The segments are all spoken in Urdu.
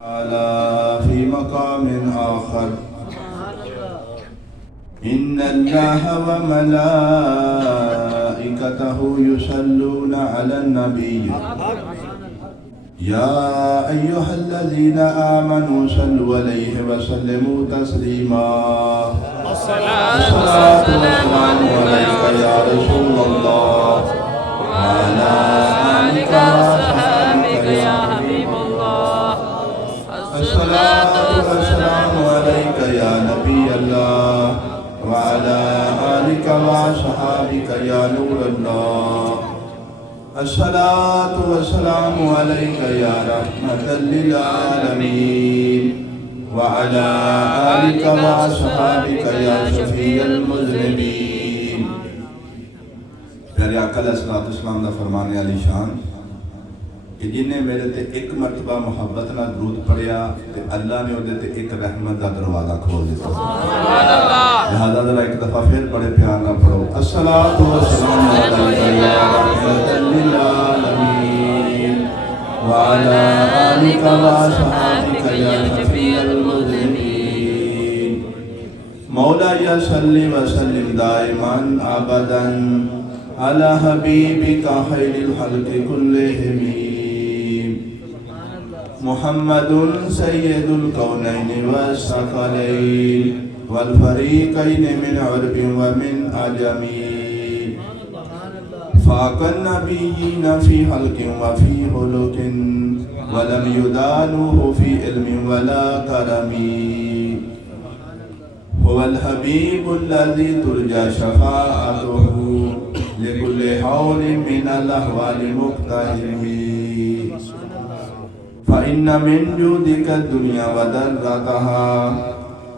تعالى في مقام آخر إن الله وملائكته يصلون على النبي يا أيها الذين آمنوا صلوا عليه وسلموا تسليما الصلاة والسلام عليك يا رسول الله وعلى آلك وصحبك يا حبيب الله الصلاة والسلام عليك يا نبي الله وعلى آلك وصحبك يا نور الله الصلاة والسلام عليك يا رحمة للعالمين وعلى آلك وصحبك يا شفيع المذنبين. پیارے آقا علیہ السلام دا فرمانے علی شان کہ جن نے میرے تے ایک مرتبہ محبت نہ درود پڑھیا تے اللہ نے اودے تے ایک رحمت دا دروازہ کھول دیتا. لہذا ذرا ایک دفعہ پھر بڑے پیار نہ پڑھو الصلاۃ والسلام علیک یا رحمت للعالمین وعلی آلک وصحبک یا شفیع المذنبین. مولایا صلی وسلم دائما ابدا على حبيبك خير الخلق كلهم محمد سيد الكونين والثقلين والفريقين من عرب ومن عجم فاق النبيين في خلق وفي خلق ولم يدانوه في علم ولا كرم هو الحبيب الذي ترجى شفاعته لكل حول من الأحوال مقتحم فإن من جودك الدنيا وذرتها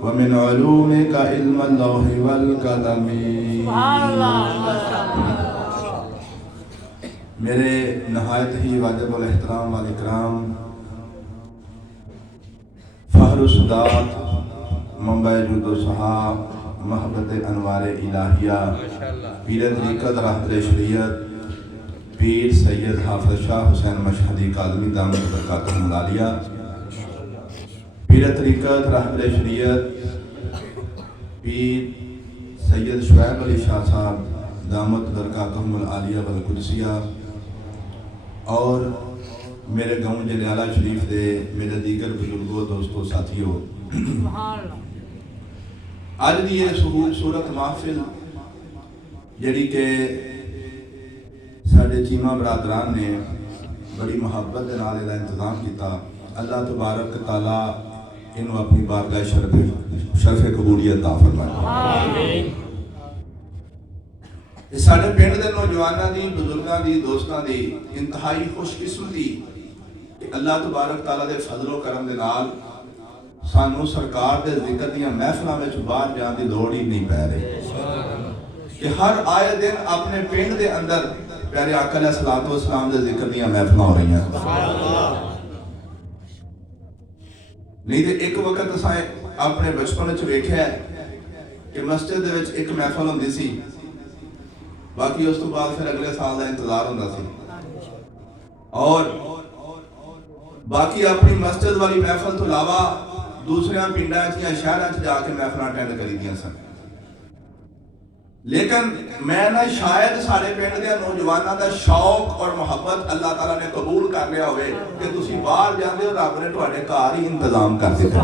ومن علومك علم اللوح والقلم. میرے نہایت ہی واجب الاحترام والاکرام فخر السادات منبع جود و صحاب محبت انوار الہیہ پیر طریقت رہبر شریعت پیر سید حافظ شاہ حسین مشہدی کاظمی دامت برکاتہم العالیہ پیر طریقت رہبر شریعت پیر سید شعیب علی شاہ صاحب دامت برکاتہم العالیہ والقدسیہ اور میرے گاؤں جلیالہ شریف دے میرے دیگر بزرگوں دوستوں ساتھیوں آج دی یہ صورت محفل جڑی کہ ساڑھے چیمہ برادران نے بڑی محبت دے نال دا انتظام کیتا. اللہ تبارک تعالیٰ انہوں اپنی بارگاہ شرف قبولیت عطا فرمائے. اس ساڑھے پنڈ دے نوجواناں دی بزرگاں دی دوستاں دی انتہائی خوش قسمتی کہ اللہ تبارک تعالیٰ دے فضل و کرم دے نال سانو سرکار دے ذکر دیاں محفلاں وچ باہر جان دی لوڑ ہی نہیں پے رہی کہ ہر آئے دن اپنے پنڈ دے اندر پیارے آقا علیہ السلام دے ذکر دیاں محفلاں ہو رہی ہیں. نہیں تے ایک وقت اساں اپنے بچپن وچ ویکھیا ہے کہ مسجد دے وچ ایک محفل ہوندی سی باقی اس تو بعد پھر اگلے سال دا انتظار ہوندا سی اور باقی اپنی مسجد والی محفل تو علاوہ دوسرے پنڈاں یا شہراں جا کے محفلاں اٹینڈ کری دیاں سن. لیکن میں نہ شاید سارے پنڈ دے نوجواناں دا شوق اور محبت اللہ تعالیٰ نے قبول کر لیا ہوئے کہ تسی باہر جاندے ہو رب نے تہاڈے گھر ہی انتظام کر دیتا.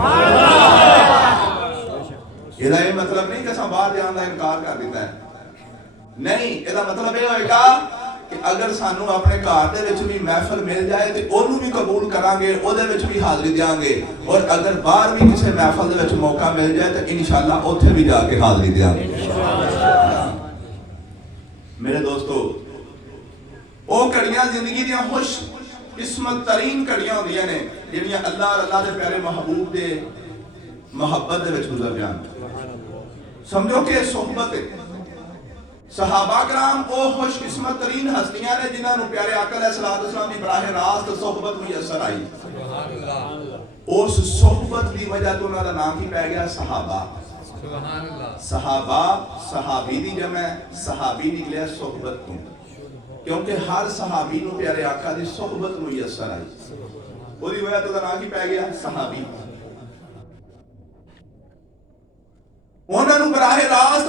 یہ مطلب نہیں کہ اساں باہر جان دا انکار کر دیتا ہے, نہیں, یہ مطلب یہ ہوئے گا کہ اگر سانو اپنے گھر دے وچ بھی محفل مل جائے تو اونوں بھی قبول کران گے, او دے وچ بھی حاضری دیاں گے, اور اگر باہر بھی کسی محفل دے وچ موقع مل جائے تو انشاءاللہ اوتھے بھی جا کے حاضری دیاں گے. میرے دوستو, او کڑیاں زندگی دیاں خوش قسمت ترین کڑیاں ہوندیاں نے جڑیاں اللہ اور اللہ دے پیارے محبوب دے محبت دے وچ گزر جان. سمجھو کہ صحبت صحابہ کرام او خوش قسمت ترین ہستیاں نے جنہاں نوں پیارے آقا علیہ السلام دی براہ راست صحبت میسر آئی. اس صحبت دی وجہ تو انہاں دا نام ہی پہ گیا صحابہ. صحابہ صحابی دی جمع صحابی نکلیا صحبت کو. کیونکہ ہر صحابی نو پیارے آقا دی صحبت میسر آئی. ਉਹਦੀ ਵਜ੍ਹਾ ਤੋਂ ਨਾਂ ਕੀ ਪੈ ਗਿਆ? ਸਹਾਬੀ। ਉਹਨਾਂ ਨੂੰ ਬਰਾਹੇ ਰਾਸਤ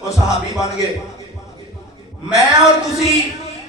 ਉਹ ਸਹਾਬੀ ਬਣ ਗਏ। ਮੈਂ ਔਰ ਤੁਸੀਂ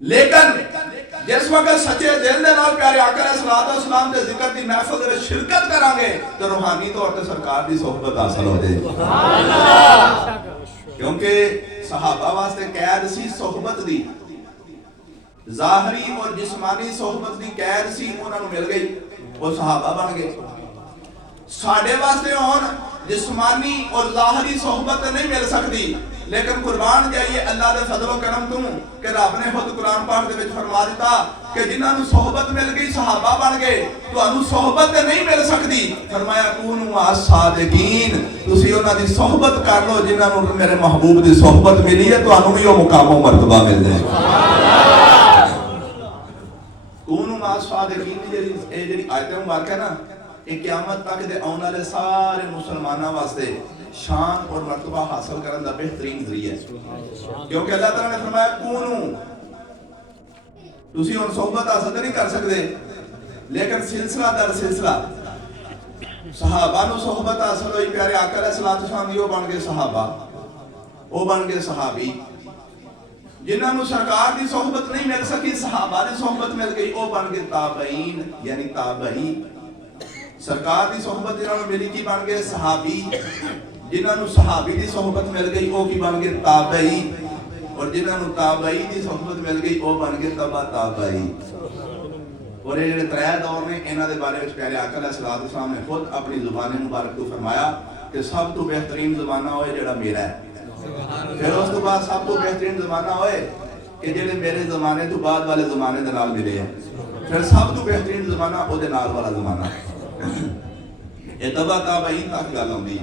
لیکن جس وقت سچے دل دے نال پیارے آقا علیہ السلام دے ذکر دی محفل دے وچ شرکت کران گے تو روحانی طور تے سرکار دی صحبت حاصل ہو جائے گی. کیونکہ صحابہ واسطے قید سی صحبت دی، ظاہری اور جسمانی صحبت دی قید سی، انہاں نوں مل گئی، وہ صحابہ بن گئے. ساڈے واسطے ہن جسمانی اور ظاہری صحبت نہیں مل سکتی، لیکن قربان جائیے اللہ دے فضل و کرم تو کہ رب نے خود قرآن پاک دے وچ فرما دیتا کہ جنہاں نوں صحبت مل گئی صحابہ بن گئے، تانوں صحبت نہیں مل سکتی. فرمایا کونوا مع الصادقین، تسی انہاں دی صحبت کر لو جنہاں نوں میرے محبوب دی صحبت ملی ہے، تانوں بھی وہ مقام و مرتبہ مل جائے گا. کونوا مع الصادقین دی جڑی آیت مبارکہ ہے نا، یہ قیامت تک دے آنے والے سارے مسلمانوں واسطے شان اور مرتبہ حاصل کرنے کا بہترین ذریعہ ہے. کیونکہ اللہ تعالیٰ نے فرمایا کونو، تسی ان صحبت حاصل نہیں کر سکتے، لیکن سلسلہ در سلسلہ صحابہ نو صحبت حاصل ہوئی. پیارے آقا علیہ السلام دی وہ بن گئے صحابہ، وہ بن گئے صحابی. جنہاں نو سرکار دی صحبت نہیں مل سکی، صحابہ دی صحبت مل گئی، وہ بن گئے تابعین یعنی تابعی. سرکار دی صحبت جنہاں نو ملی کی بن گئے صحابی، جنہاں نو صحابی دی صحبت مل گئی وہ کی بن گئے تابعی، اور جنہاں نو تابعی دی صحبت مل گئی وہ بن گئے تبع تابعی. اور یہ جڑے ترے دور نے انہاں دے بارے وچ پیارے آقا علیہ السلام نے خود اپنی زبان مبارک تو فرمایا کہ سب تو بہترین زمانہ ہوئے جڑا میرا ہے. پھر اس تو بعد سب تو بہترین زمانہ ہوئے کہ جڑے میرے زمانے تو بعد والے زمانے دے نال ملے ہیں. پھر سب تو بہترین زمانہ او دے نال والا زمانہ. یہ تبع تابعین تک گل ہوندی.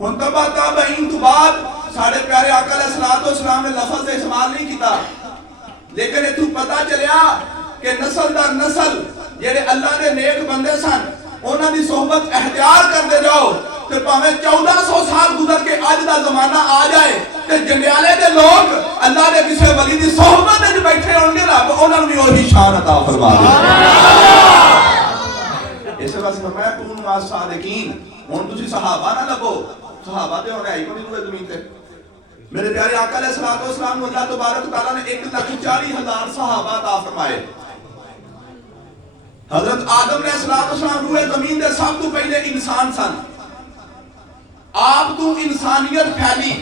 ہن تبع تابعین تو بعد ساڈے پیارے آقا علیہ السلام نے لفظ استعمال نہیں کیتا، لیکن یہ تو پتہ چلیا کہ نسل در نسل جڑے اللہ دے نیک بندے سن انہاں دی صحبت اختیار کرتے جاؤ تے پاویں 1400 سال گزر کے اج دا زمانہ آ جائے تے جنڈیالے دے لوگ اللہ دے کسے ولی دی صحبت وچ بیٹھے ہون گے، رب انہاں نوں بھی وہی شان عطا فرما دے. اس واسطے فرمایا کونوا مع الصادقین. ہن تسی صحابہ نہ لبو، صحابہ تے ہونے آئی کوئی روئے زمین تے. میرے پیارے آقا علیہ السلام کو اللہ تبارک تعالیٰ نے 1,40,000 صحابہ عطا فرمائے. حضرت آدم علیہ السلام روئے زمین دے سب تو پہلے انسان سن. آپ تو انسانیت پھیلی،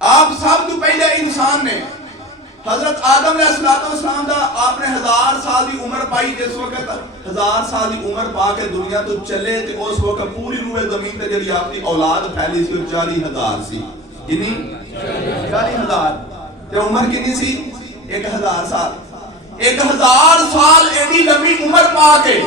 آپ سب تو پہلے انسان نے. حضرت آدم علیہ السلام دا آپ نے 1000 سال دی عمر پائی. جس وقت 1000 سال دی عمر پا کے دنیا تو چلے تے اس وقت پوری روئے زمین تے جڑی آپ دی اولاد پھیلی سی 40,000 سی. کتنی؟ 40,000. تے عمر کتنی سی؟ 1000 سال. 1000 سال ایڈی لمبی عمر پا کے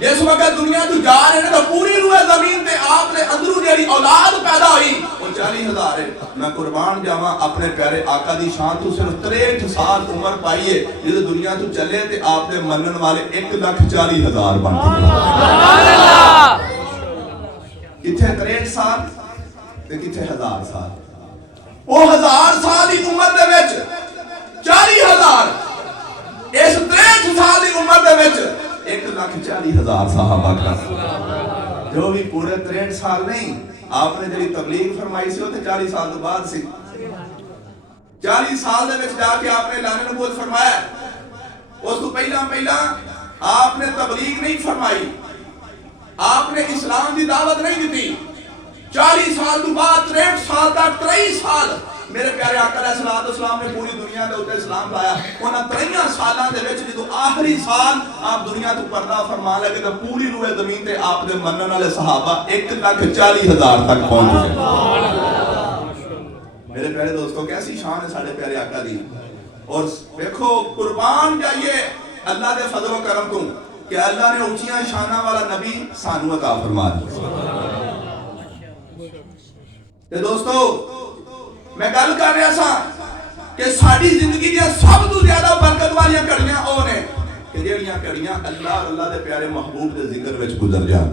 جس وقت دنیا تو جا رہے ہیں تو پوری روئے زمین تے آپ نے اندروں جڑی اولاد پیدا ہوئی وہ 40,000 ہے. میں قربان جاواں اپنے پیارے آقا دی شان تو صرف 63 سال عمر پائی ہے. جس دنیا تو چلے تے آپ نے منن والے 1,40,000 بن گئے. سبحان اللہ. کتھے 63 سال تے کتھے 1000 سال. وہ 1000 سال دی عمر دے وچ 40,000، اس 63 سال دی عمر دے وچ 1,40,000 صحابہ کا. جو بھی پورے 63 سال نہیں، آپ نے جڑی تبلیغ فرمائی سی وہ تے 40 سال تو بعد سی. 40 سال دے وچ جا کے آپ نے اعلان نبوت فرمایا. اس تو پہلا آپ نے تبلیغ نہیں فرمائی، آپ نے اسلام دی دعوت نہیں دیتی. 40 سال تو بعد 63 سال تک 23 سال میرے پیارے آقا علیہ السلام نے پوری دنیا دے اوتے اسلام لایا. انہاں 23 سالاں دے وچ جدوں آخری سال آپ دنیا تو پردہ فرمان لگے تے پوری روئے زمین تے آپ دے منن والے صحابہ 1,40,000 تک پہنچ گئے. میرے پیارے دوستو کیسی شان ہے ساڈے پیارے آقا دی. اور دیکھو قربان جائیے اللہ دے فضل و کرم تو کہ اللہ نے اونچیاں شاناں والا نبی سانو عطا فرما دیا. تے دوستو میں گل کر رہا سا کہ ساری زندگی دیا سب تو زیادہ برکت والیاں کڑیاں او نے کہ جڑیاں کڑیاں اللہ اور اللہ دے پیارے محبوب دے ذکر وچ گزر جان.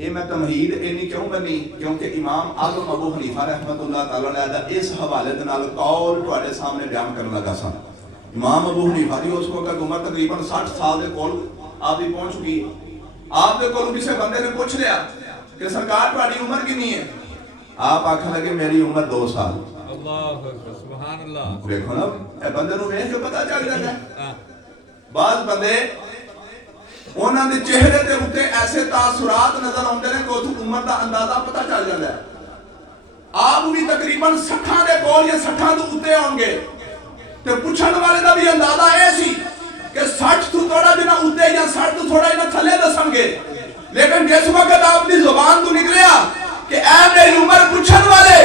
یہ میں تمہید اینی کیوں بنی کیونکہ امام اعظم ابو حنیفہ رحمۃ اللہ تعالی علیہ دا اس حوالے دے نال قول تواڈے سامنے بیان کرن لگا سا. امام ابو حنیفہ دی اس وقت عمر تقریباً 60 سال دے کول آپ بھی پہنچ چکی. آپ دے کول کسی بندے نے پوچھ لیا کہ سرکار تواڈی عمر کتنی ہے؟ آپ آکھن لگے میری عمر 2 سال. اللہ اکبر سبحان اللہ. دیکھو نا اے بندے نوں ویکھ کے پتہ چل جاندا ہے. بعض بندے انہاں دے چہرے دے اوتے ایسے تاثرات نظر آندے نے کہ اوتھوں عمر دا اندازہ پتہ چل جاندا ہے. آپ بھی تقریباً 60 دے کول یا 60 تو اوتے ہون گے تے پوچھن والے دا بھی اندازہ اے سی کہ 60 تو تھوڑا جنا اوتے یا 60 تو تھوڑا جنا تھلے دسن گے. لیکن جس وقت آپ دی زبان تو نکلیا کہ اے میری عمر پوچھن والے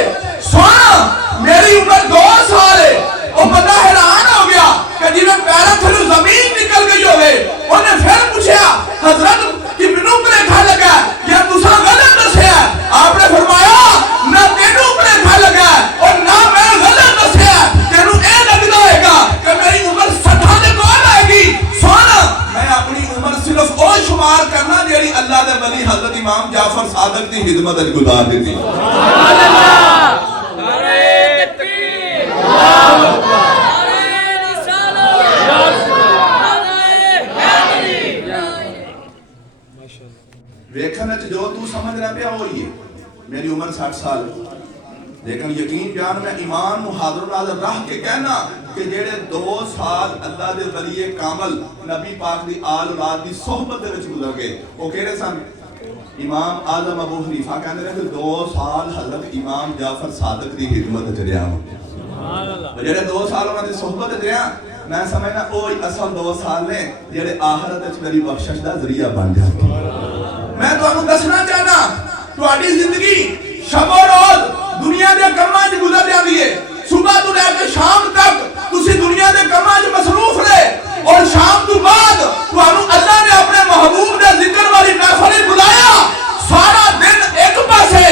سن میری عمر 2 سال ہے, وہ بندہ حیران ہو گیا کہ جی میں پیرا تھلو زمین نکل گئی ہوئے. انہیں پھر پوچھا حضرت کہ منوں پلیٹھا لگا یا تساں غلط دسیا؟ آپ نے فرمایا نہ تینوں پلیٹھا لگا اور نہ میں غلط دسیا. تینوں اے لگدا ہوئے گا کہ میری عمر 60 دے کول آئے گی. سن میں اپنی عمر صرف او شمار کرنا جیڑی اللہ دے ولی حضرت امام جعفر صادق دی خدمت وچ گزار دتی. سبحان اللہ. نعرہ تکبیر. اللہ اکبر. ویکھن وچ جو تو سمجھ رہا پیا وہی ہے. میری عمر 60 سال, لیکن یقین جان میں ایمان نو حاضر ناظر رہ کے کہنا کہ جڑے 2 سال اللہ دے ولی کامل نبی پاک دی آل اولاد دی صحبت دے وچ گزر گئے, وہ کہڑے سن؟ امام اعظم ابو حنیفہ کہندے نے کہ 2 سال حضرت امام جعفر صادق دی خدمت وچ رہیا ہوں. سبحان اللہ. جڑے 2 سال انہاں دی صحبت وچ رہیا میں سمجھنا وہی اصل 2 سال نے جڑے آخرت وچ میری بخشش دا ذریعہ بن جاتے. میں تانوں دسنا چاہنا تہاڈی زندگی شب و روز دنیا دے کماں وچ گزر جاندی ہے. صبح تو لے کے شام تک تسی دنیا دے کماں وچ مصروف رہے اور شام تو بعد تانوں اللہ نے اپنے محبوب دے ذکر والی محفل بلایا. سارا دن ایک پاسے,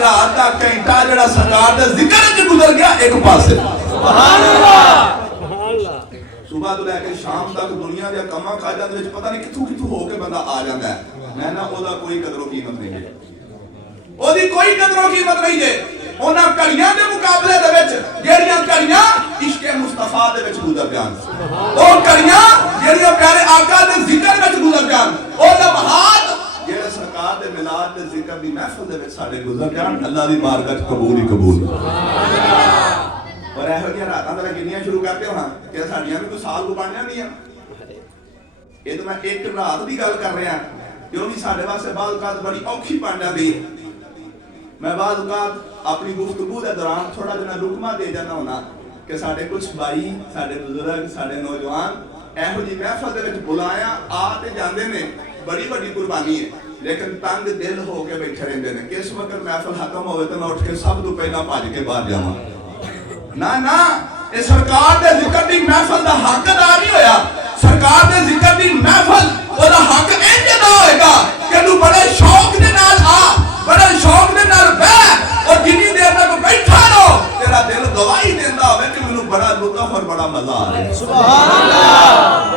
رات دا گھنٹہ جڑا سرکار دے ذکر وچ گزر گیا ایک پاسے. سبحان اللہ. صبح تو لے کے شام تک دنیا دے کماں کاجاں دے وچ پتہ نہیں کتھوں کتھوں ہو کے بندہ آ جاندا ہے. میں نہ او دا کوئی قدر و قیمت نہیں ہے, او دی کوئی قدر و قیمت نہیں ہے. انہاں کڑیاں دے مقابلے دے وچ جیڑیاں کڑیاں عشق مصطفیٰ دے وچ گزر جان, او کڑیاں جیڑیاں پیارے آقا دے ذکر وچ گزر جان, او لمحات جیڑے سرکار دے میلاد دے ذکر دی محفل دے وچ ساڈے گزر جان, اللہ دی بارگاہ وچ قبول ہی قبول. اور ایہو جیاں راتاں ذرا گنیاں شروع کرتے ہونا کہ ساڈیاں بھی کوئی سال کو بن جاندیاں. یہ تو میں ایک رات دی گل کر رہا جو بھی ساڈے واسطے بعض اوقات بڑی اوکھی بن جاندی. میں بعض اوقات اپنی گفتگو دے دوران تھوڑا جنا رکما دے جانا ہونا کہ ساڈے کچھ بھائی, ساڈے بزرگ, ساڈے نوجوان ایہو جی محفل دے وچ بلایا آ تے جاندے نے, بڑی بڑی قربانی ہے, لیکن تنگ دل ہو کے بیٹھے رہندے نے. کس وقت محفل ختم ہوئے تو میں اٹھ کے سب تو پہلا بھج کے باہر جاواں. نہ یہ سرکار دے ذکر دی محفل دا حق ادا نہیں ہویا. سرکار دے ذکر دی محفل او دا حق انج ادا ہوئے گا کہ تو بڑے شوق دے نال آ, بڑے شوق دے نال بیٹھ, اور جنی دیر تک بیٹھا رہو تیرا دل گواہی دیندا ہوے کہ مینوں بڑا لطف اور بڑا مزہ آ رہا ہے. سبحان اللہ.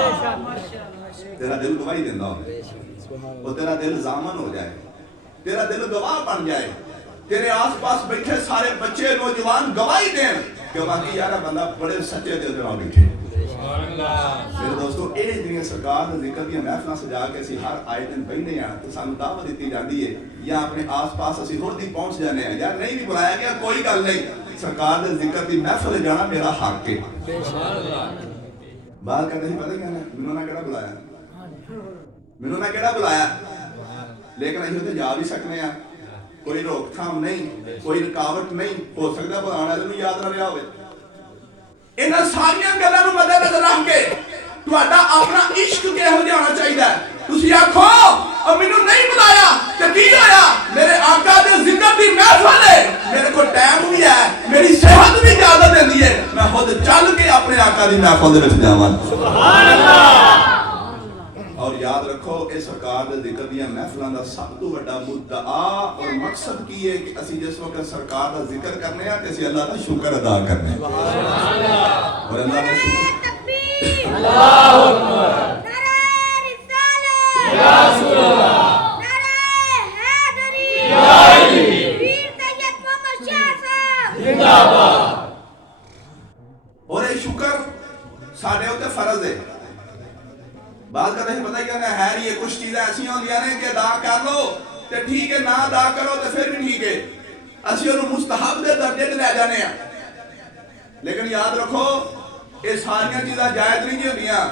تیرا دل گواہی دیندا ہوے, وہ تیرا دل ضامن ہو جائے, تیرا دل گواہ بن جائے, تیرے آس پاس بیٹھے سارے بچے نوجوان گواہی دین کہ واقعی یار بندہ بڑے سچے دل دے نال بیٹھے. میرے دوستو اے جڑیاں سرکار دے ذکر دیاں محفلاں سجا کے اسی ہر آئے دن بہنے ہاں تے سانوں دعوت دتی جاندی ہے یا اپنے آس پاس اسی ہور دی پہنچ جانے ہیں, یار نہیں بھی بلایا گیا کوئی گل نہیں, سرکار دے ذکر دی محفل جانا میرا حق ہے. بات کرتے ہی پتہ کیا مینوں نہ کیڑا بلایا, مینوں نہ کیڑا بلایا, لیکن اسی تے جا بھی سکنے ہیں. کوئی روک تھام نہیں, کوئی رکاوٹ نہیں. ہو سکتا بلانے والے نوں یاد نہ رہا ہوئے. انہاں ساریاں گلاں نوں مد نظر رکھ کے تہاڈا اپنا عشق کیہو جہا ہونا چاہیے. تسی آکھو او مینوں نہیں بلایا تے کی ہویا, میرے آقا دے ذکر دی محفل ہے, میرے کو ٹائم بھی ہے, میری صحت بھی اجازت دیندی ہے, میں خود چل کے اپنے آقا دی محفل دے وچ جاواں. سبحان اللہ. اور یاد رکھو اے سرکار دے ذکر دیاں محفلاں دا سب تو بڑا مدعا اور مقصد کی ہے کہ اسی جس وقت سرکار دا ذکر کرنے ہیں تے اسی اللہ دا شکر ادا کرنے ہیں. اور اللہ دا شکر. اللہ اکبر. نعرہ رسالت. یا رسول اللہ. نعرہ حیدری. اور یہ شکر ساڈے اوتے فرض ہے. بعض کہتے ہیں پتہ ہی کہنا ہے یہ کچھ چیزیں ایسی ہوندیاں نے کہ ادا کر لو تے ٹھیک ہے، نہ ادا کرو تے پھر بھی ٹھیک ہے، اسی انہوں مستحب دے درجے تے لے جانے ہیں. لیکن یاد رکھو یہ ساریاں چیزاں جائز نہیں ہوندیاں.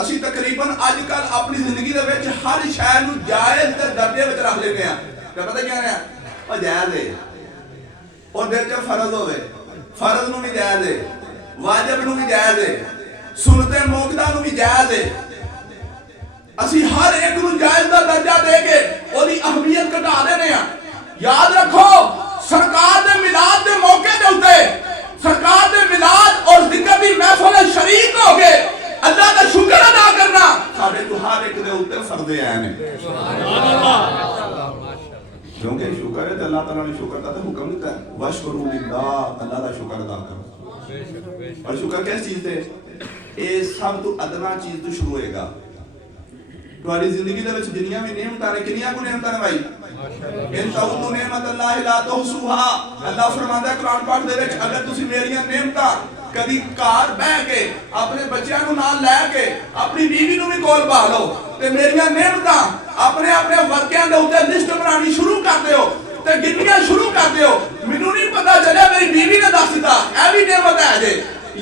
اسی تقریباً اج کل اپنی زندگی دے وچ ہر شے نوں جائز تے درجے وچ رکھ لینے ہیں. تے پتہ کیا ہے او جائز ہے، اور دے چ فرض ہوے، فرض نوں بھی جائز ہے، واجب نوں بھی جائز ہے، سنت موقدہ نوں بھی جائز ہے. اسی ہر ایک نوں جائز دا درجہ دے کے او دی اہمیت گھٹا دینے ہیں. یاد رکھو سرکار دے میلاد دے موقع دے اوتے سرکار دے میلاد اور ذکر دی محفل شریک ہو گئے اللہ دا شکر ادا کرنا ساڈے تو ہر ایک دے اوتے فرض عین ہے. کیونکہ شکر ہے تے اللہ تعالیٰ نے شکر دا حکم دیتا ہے واشکروا للہ، اللہ دا شکر ادا کرو. اور شکر کس چیز تے؟ اے سب تو ادنا چیز تو شروع ہوئے گا. تمہاری زندگی دے وچ دنیا میں نعمتاں نے کنیاں کو نعمتاں نے بھائی ان تعودوا نعمت اللہ لا تحصوها. اللہ فرماندا ہے قرآن پاک دے وچ اگر تسی میریاں نعمتاں کدی گھر بیٹھ کے اپنے بچیاں نوں نال لے کے اپنی بیوی نوں بھی کول پا لو تے میریاں نعمتاں اپنے اپنے واقعیاں دے اوتے لسٹ بنانی شروع کر دیو تے گننیاں شروع کر دیو. مینوں نہیں پتہ چلیا میری بیوی نے دس دتا اے بھی نعمت ہے جے،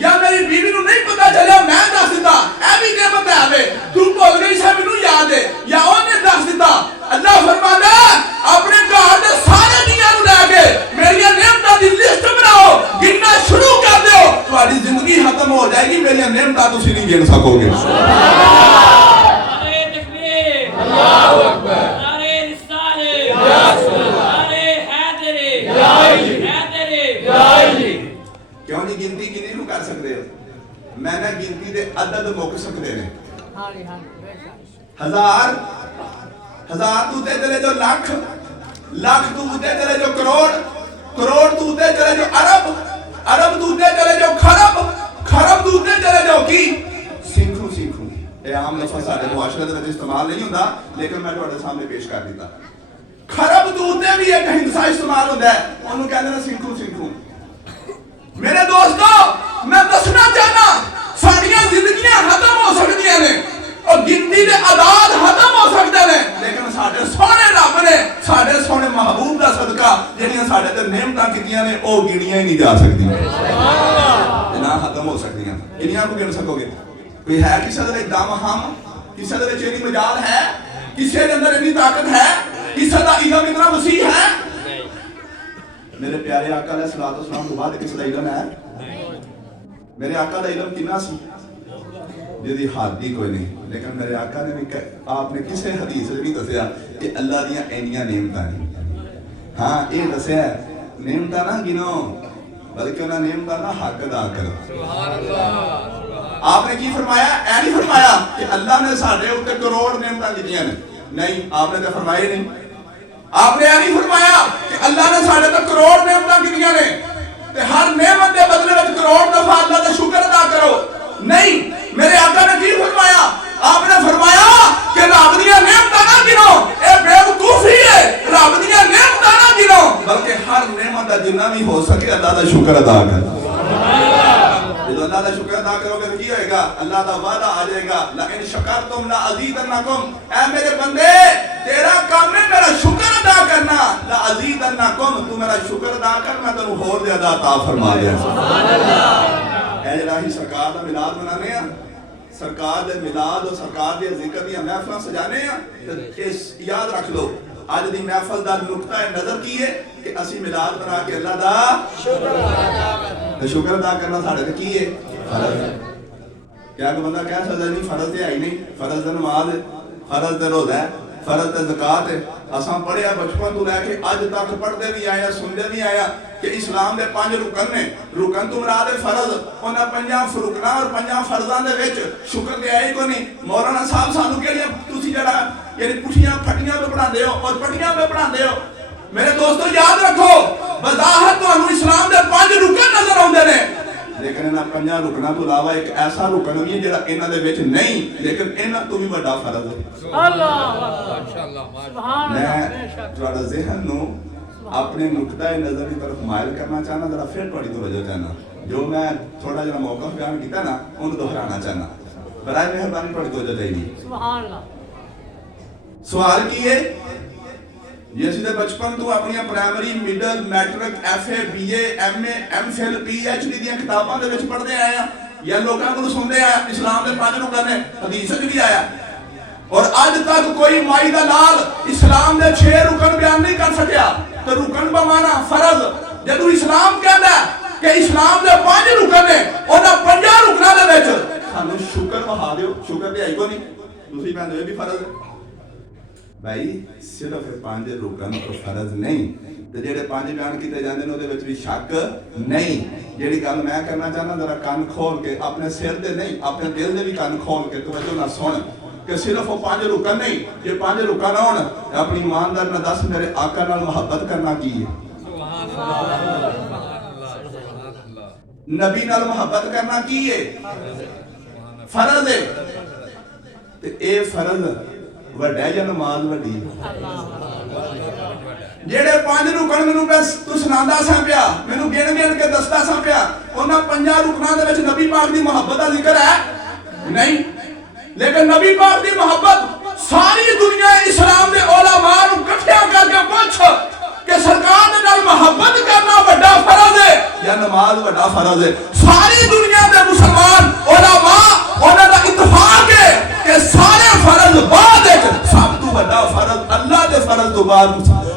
یا میری بیوی نوں نہیں پتہ چلیا میں دس دتا اے بھی نعمت ہے وے. تو بھول گئی سے مینوں یاد ہے یا اونے دس دتا. اللہ فرماندا ہے اپنے گھر دے سارے دیاں نوں لے کے میری نعمتاں دی لسٹ بناؤ، گننا شروع کر دیو، تہاڈی زندگی ختم ہو جائے گی، میری نعمتاں تسی نہیں گن سکو گے. نعرہ تکبیر، اللہ اکبر، نعرہ رسالت، نعرہ حیدر، کیوں نہیں گنتی کنی نوں کر سکتے ہو؟ میں نے گنتی دے عدد مک سکتے ہیں. ہزار، ہزار تو تے چلے جو لاکھ، لاکھ تو تے چلے جو کروڑ، کروڑ تو تے چلے جو ارب، ارب تو تے چلے جو خرب، خرب تو تے چلے جو کی سنکھوں سنکھوں. یہ عام لفظ سارے معاشرے دے وچ استعمال نہیں ہوندا لیکن میں تہاڈے سامنے پیش کر دیتا. خرب تو تے بھی ایک ہندسا استعمال ہوندا ہے، اونوں کہندے نے سنکھوں سنکھوں. میرے دوستو میں دسنا چاہنا ساڑیاں زندگیاں ختم ہو سکتیاں نے اور گنتی دے عداد ختم ہو سکتے ہیں لیکن ساڑھے سونے رب نے ساڑھے سونے محبوب دا صدقہ جنہاں ساڑھے تے نعمتاں کیتیاں نے او گنیاں ہی نہیں جا سکتی نہ ختم ہو سکتی ہیں. انہاں کو گن سکو گے؟ کوئی ہے کسی دے دم ہم کسی دے وچ اتنی مجال ہے، کسی دے اندر اتنی طاقت ہے، کسی دا علم اتنا وسیع ہے؟ میرے پیارے آقا علیہ الصلوۃ والسلام تو بعد کس دا علم ہے؟ میرے آقا دا علم کتنا سی جدی حد ہی کوئی نہیں. لیکن میرے آقا نے بھی آپ نے کسے حدیث میں بھی دسیا کہ اللہ دیاں اینیاں نعمتاں نہیں. ہاں یہ دسیا نعمتاں نہ گنو بلکہ انہاں نعمتاں دا حق ادا کرو. سبحان اللہ. آپ نے کی فرمایا؟ اے نہیں فرمایا کہ اللہ نے ساڈے اوپر کروڑ نعمتاں دتیاں نے، نہیں آپ نے تو فرمایا نہیں. آپ نے یہ نہیں فرمایا کہ اللہ نے ساڑھے تک کروڑ نعمتاں کیتیاں نے تے ہر نعمت دے بدلے وچ کروڑ دفعہ اللہ کا شکر ادا کرو. نہیں، میرے آقا نے کی فرمایا؟ آپ نے فرمایا کہ رب دیاں نعمتاں نہ گنو، اے بے وقوفی ہے. رب دیاں نعمتاں نہ گنو بلکہ ہر نعمت دا جتنا بھی ہو سکے اللہ کا شکر ادا کرو. جب اللہ کا شکر ادا کرو گے تو کی ہوئے گا؟ اللہ کا وعدہ آ جائے گا لئن شکرتم لازیدنکم. اے میرے بندے تیرا کام ہے میرا شکر ادا کرنا. لازیدنکم، تو میرا شکر ادا کر میں تینوں ہور زیادہ عطا فرما دیا. اے الہی سرکار دا میلاد منانے ہیں، سرکار دے میلاد اور سرکار دے ذکر دیا محفلاں سجانے ہیں. اس یاد رکھ لو آج دی محفل دا نقطہ نظر کی ہے کہ اسی میلاد بنا کے اللہ دا شکر ادا کرنا ساڑھے تے کی ہے فرض ہے. کیا کہ بندہ کہہ سکتا نہیں فرض تے ہے ہی نہیں. فرض تے نماز ہے، فرض تے روزہ ہے، فرض تے زکات ہے. اساں پڑھیا بچپن تو لے کے اج تک پڑھتے بھی آیا سنتے بھی آیا کہ اسلام دے 5 رکن نے. رکن تو مراد ہے فرض. انہاں 5 رکناں اور 5 فرضاں دے وچ شکر تے ہے ہی کوئی نہیں. مولانا صاحب سانو کہڑیاں تسی جڑا یعنی پٹھیاں پھٹیاں پہ پڑھاندے ہو اور پٹیاں پہ پڑھاندے ہو. میرے دوستو یاد رکھو بظاہر تانوں اسلام دے 5 رکن نظر آوندے نے لیکن انہاں 5 رکناں تو علاوہ ایک ایسا رکن بھی ہے جڑا انہاں دے وچ نہیں لیکن انہاں تو بھی بڑا فرض ہے. اللہ ماشاءاللہ. میں تہاڈا ذہن نو اپنے نقطۂ نظر کی طرف مائل کرنا چاہنا، ذرا پھر تھوڑی توجہ چاہنا، جو میں تھوڑا جہاں موقف بیان کیا نا انہوں دہرانا چاہنا، برائے مہربانی تھوڑی توجہ چاہیے۔ سبحان اللہ۔ سوال کی ہے جی اسی دے بچپن تو اپنی primary middle matric F A B A M A M Phil P H D دیا کتاباں دے وچ پڑھتے آئے ہیں یا لوگوں کو سنتے آئے اسلام دے 5 رکن نے حدیث وچ بھی آیا، اور اج تک کوئی مائی دا لال اسلام دے 6 رکن بیان نہیں کر سکیا۔ تو رکن بمانا فرض، جدو اسلام کہتا ہے کہ اسلام دے 5 رکن نے انہاں 5 رکناں دے وچ سانو شکر بہا دیو، شکر تے آئی کو نہیں دوسری بہن یہ بھی فرض ہے بھائی، صرف 5 رکن تو فرض نہیں تے جڑے 5 بیان کیتے جاندے نے اودے وچ بھی شک نہیں۔ جیڑی گل میں کرنا چاہنا ذرا کان کھول کے اپنے سر دے نہیں اپنے دل دے بھی کان کھول کے توجہ نہ سن کہ صرف وہ 5 رکن نہیں، یہ 5 رکن ہون اپنی ایماندار نہ دس میرے آقا نال محبت کرنا کی ہے، نبی نال محبت کرنا کی ہے، فرض ہے۔ تے اے فرض وڈا یا نماز وڈی؟ جیڑے 5 رکن مینوں بس تو سناندا سا پیا، مینوں گن گن کے دسدا سا پیا، انہاں 5 رکناں دے وچ نبی پاک دی محبت دا ذکر ہے نہیں، لیکن نبی پاک دی محبت ساری دنیا اسلام دے علماء نوں اکٹھا کر کے پوچھ کہ سرکار دے نال محبت کرنا بڑا فرض ہے یا نماز بڑا فرض ہے، ساری دنیا دے مسلمان علماء انہاں دا اتفاق ہے کہ سارے فرض بعد ہے، سب تو بڑا فرض اللہ دے فرض تو بعد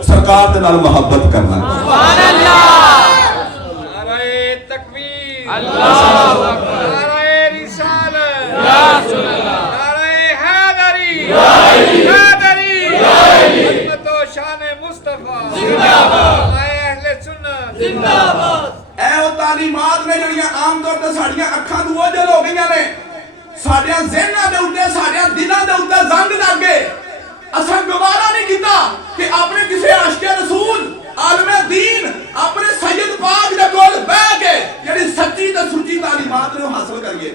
سرکار دے نال محبت کرنا۔ سبحان اللہ۔ نعرہ تکبیر، اللہ اکبر، نعرہ رسالت، یا رسول اللہ، نعرہ حیدری، حیدری، عظمت و شان مصطفیٰ، زندہ باد، اہل سنت، زندہ باد۔ اے وہ تعلیمات نے جڑیاں عام طور تے ساڈیاں اکھاں تو اوجل ہو گئیاں نے، ساڈیاں ذہناں دے اوتے ساڈیاں دلاں دے اوتے زنگ لگ گئے۔ اساں گوارا نہیں کیتا کہ اپنے کسی عاشق رسول عالم دین اپنے سید پاک دے کول بیٹھ کے جڑی سچی تے سچی تعلیمات نوں حاصل کریے،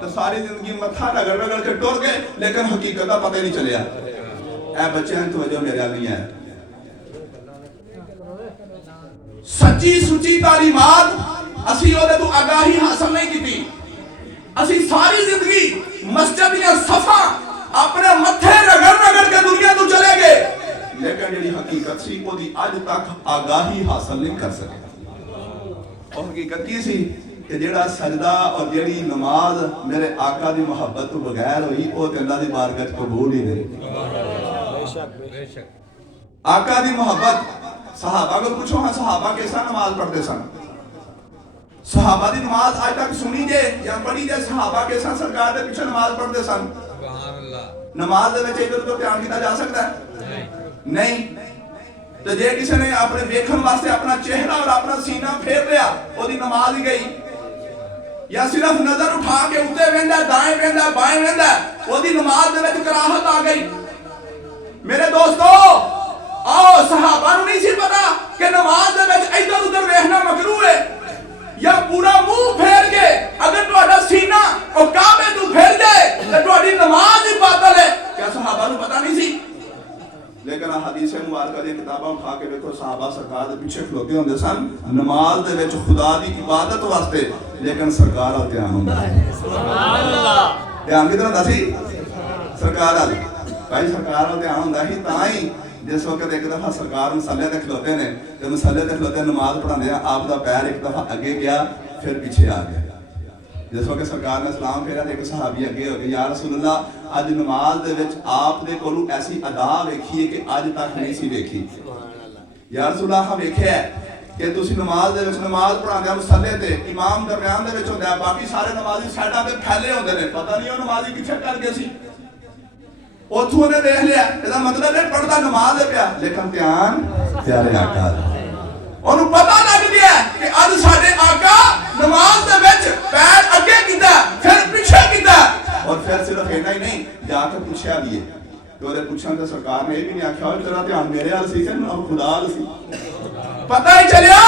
تو ساری زندگی متھا رگڑ رگڑ کے ٹر گئے لیکن حقیقت دا پتہ نہیں چلیا۔ اے بچیاں توجہ میرے ال نہیں ہے، سچی سچی تعلیمات اسی اودے تو آگاہی حاصل نہیں کیتی، اسی ساری زندگی مسجد یا صفا اپنے متھے رگڑ رگڑ کے دنیا تو چلے گئے، لیکن جڑی حقیقت سی وہ دی اج تک آگاہی حاصل نہیں کر سکے۔ اور حقیقت کی سی کہ جڑا سجدہ اور جڑی نماز میرے آقا دی محبت تو بغیر ہوئی وہ تے اللہ دی بارگاہ وچ قبول ہی نہیں۔ بے شک آقا دی محبت، صحابہ کو پوچھو ہاں صحابہ کیسا نماز پڑھتے سن؟ صحابہ دی نماز آج تک سنی جے یا پڑھی جے، صحابہ کیسا سرکار دے پیچھے نماز پڑھتے سن؟ سبحان اللہ۔ نماز دے وچ ادھر ادھر دھیان کیتا جا سکتا ہے؟ نہیں۔ تو جے کسی نے اپنے ویکھن واسطے اپنا چہرہ اور اپنا سینہ پھیر لیا وہ دی نماز ہی گئی، یا صرف نظر اٹھا کے اوتے ویندا دائیں ویندا بائیں ویندا وہ دی نماز دے وچ کراہت آ گئی۔ میرے دوستو آؤ صحابہ نوں نہیں سی پتا کہ نماز دے وچ ادھر ادھر ویکھنا مکروہ ہے، یا پورا منہ پھیر کے اگر تہاڈا سینہ او کعبے تو پھیر جائے تے تہاڈی نماز ہی باطل ہے، کیا صحابہ نوں پتا نہیں سی؟ لیکن حدیث مبارکہ دی کتاباں اٹھا کے دیکھو صحابہ سرکار دے پیچھے کھلوتے ہوندے سن نماز دے وچ خدا دی عبادت واسطے، لیکن سرکار ال دھیان ہوندا ہے۔ سبحان اللہ۔ دھیان کدھر ہوندا سی؟ سرکار ال۔ بھائی سرکار ال دھیان ہوندا ہی تاں ہی جس وقت ایک دفعہ سرکار مسلے تے کھلوتے نے تے مسلے تے کھلوتے نماز پڑھاندے ہیں، آپ دا پیر ایک دفعہ اگے گیا پھر پیچھے آ گیا۔ جس وقت سرکار نے سلام پھیرا تے ایک صحابی اگے ہو گئے، یا رسول اللہ اج نماز دے وچ آپ دے کولوں ایسی ادا ویکھی کہ اج تک نہیں سی ویکھی۔ یا رسول اللہ ہم ویکھیا ہے کہ تسی نماز دے وچ نماز پڑھاندے مسلے تے امام درمیان دے وچ ہوندا ہے، باقی سارے نمازی سائیڈاں تے پھیلے ہوندے نے، پتہ نہیں وہ نمازی کتھے کر گئے سی۔ اوتھوں نے دیکھ لیا ادا مطلب ہے پڑھدا نماز ہے پیا لیکن دھیان پیارے آقا دا۔ انہوں پتہ لگ گیا کہ اج ساڈے آقا نماز دے وچ پیر اگے کیتا پھر پیچھے کیتا، اور پھر صرف اینا ہی نہیں جا کے پوچھیا بھی ہے، تو وہ پوچھن تے سرکار نے یہ بھی نہیں آکھیا اور تیرا دھیان میرے ال سی تے خدا ال سی۔ پتہ ہی چلیا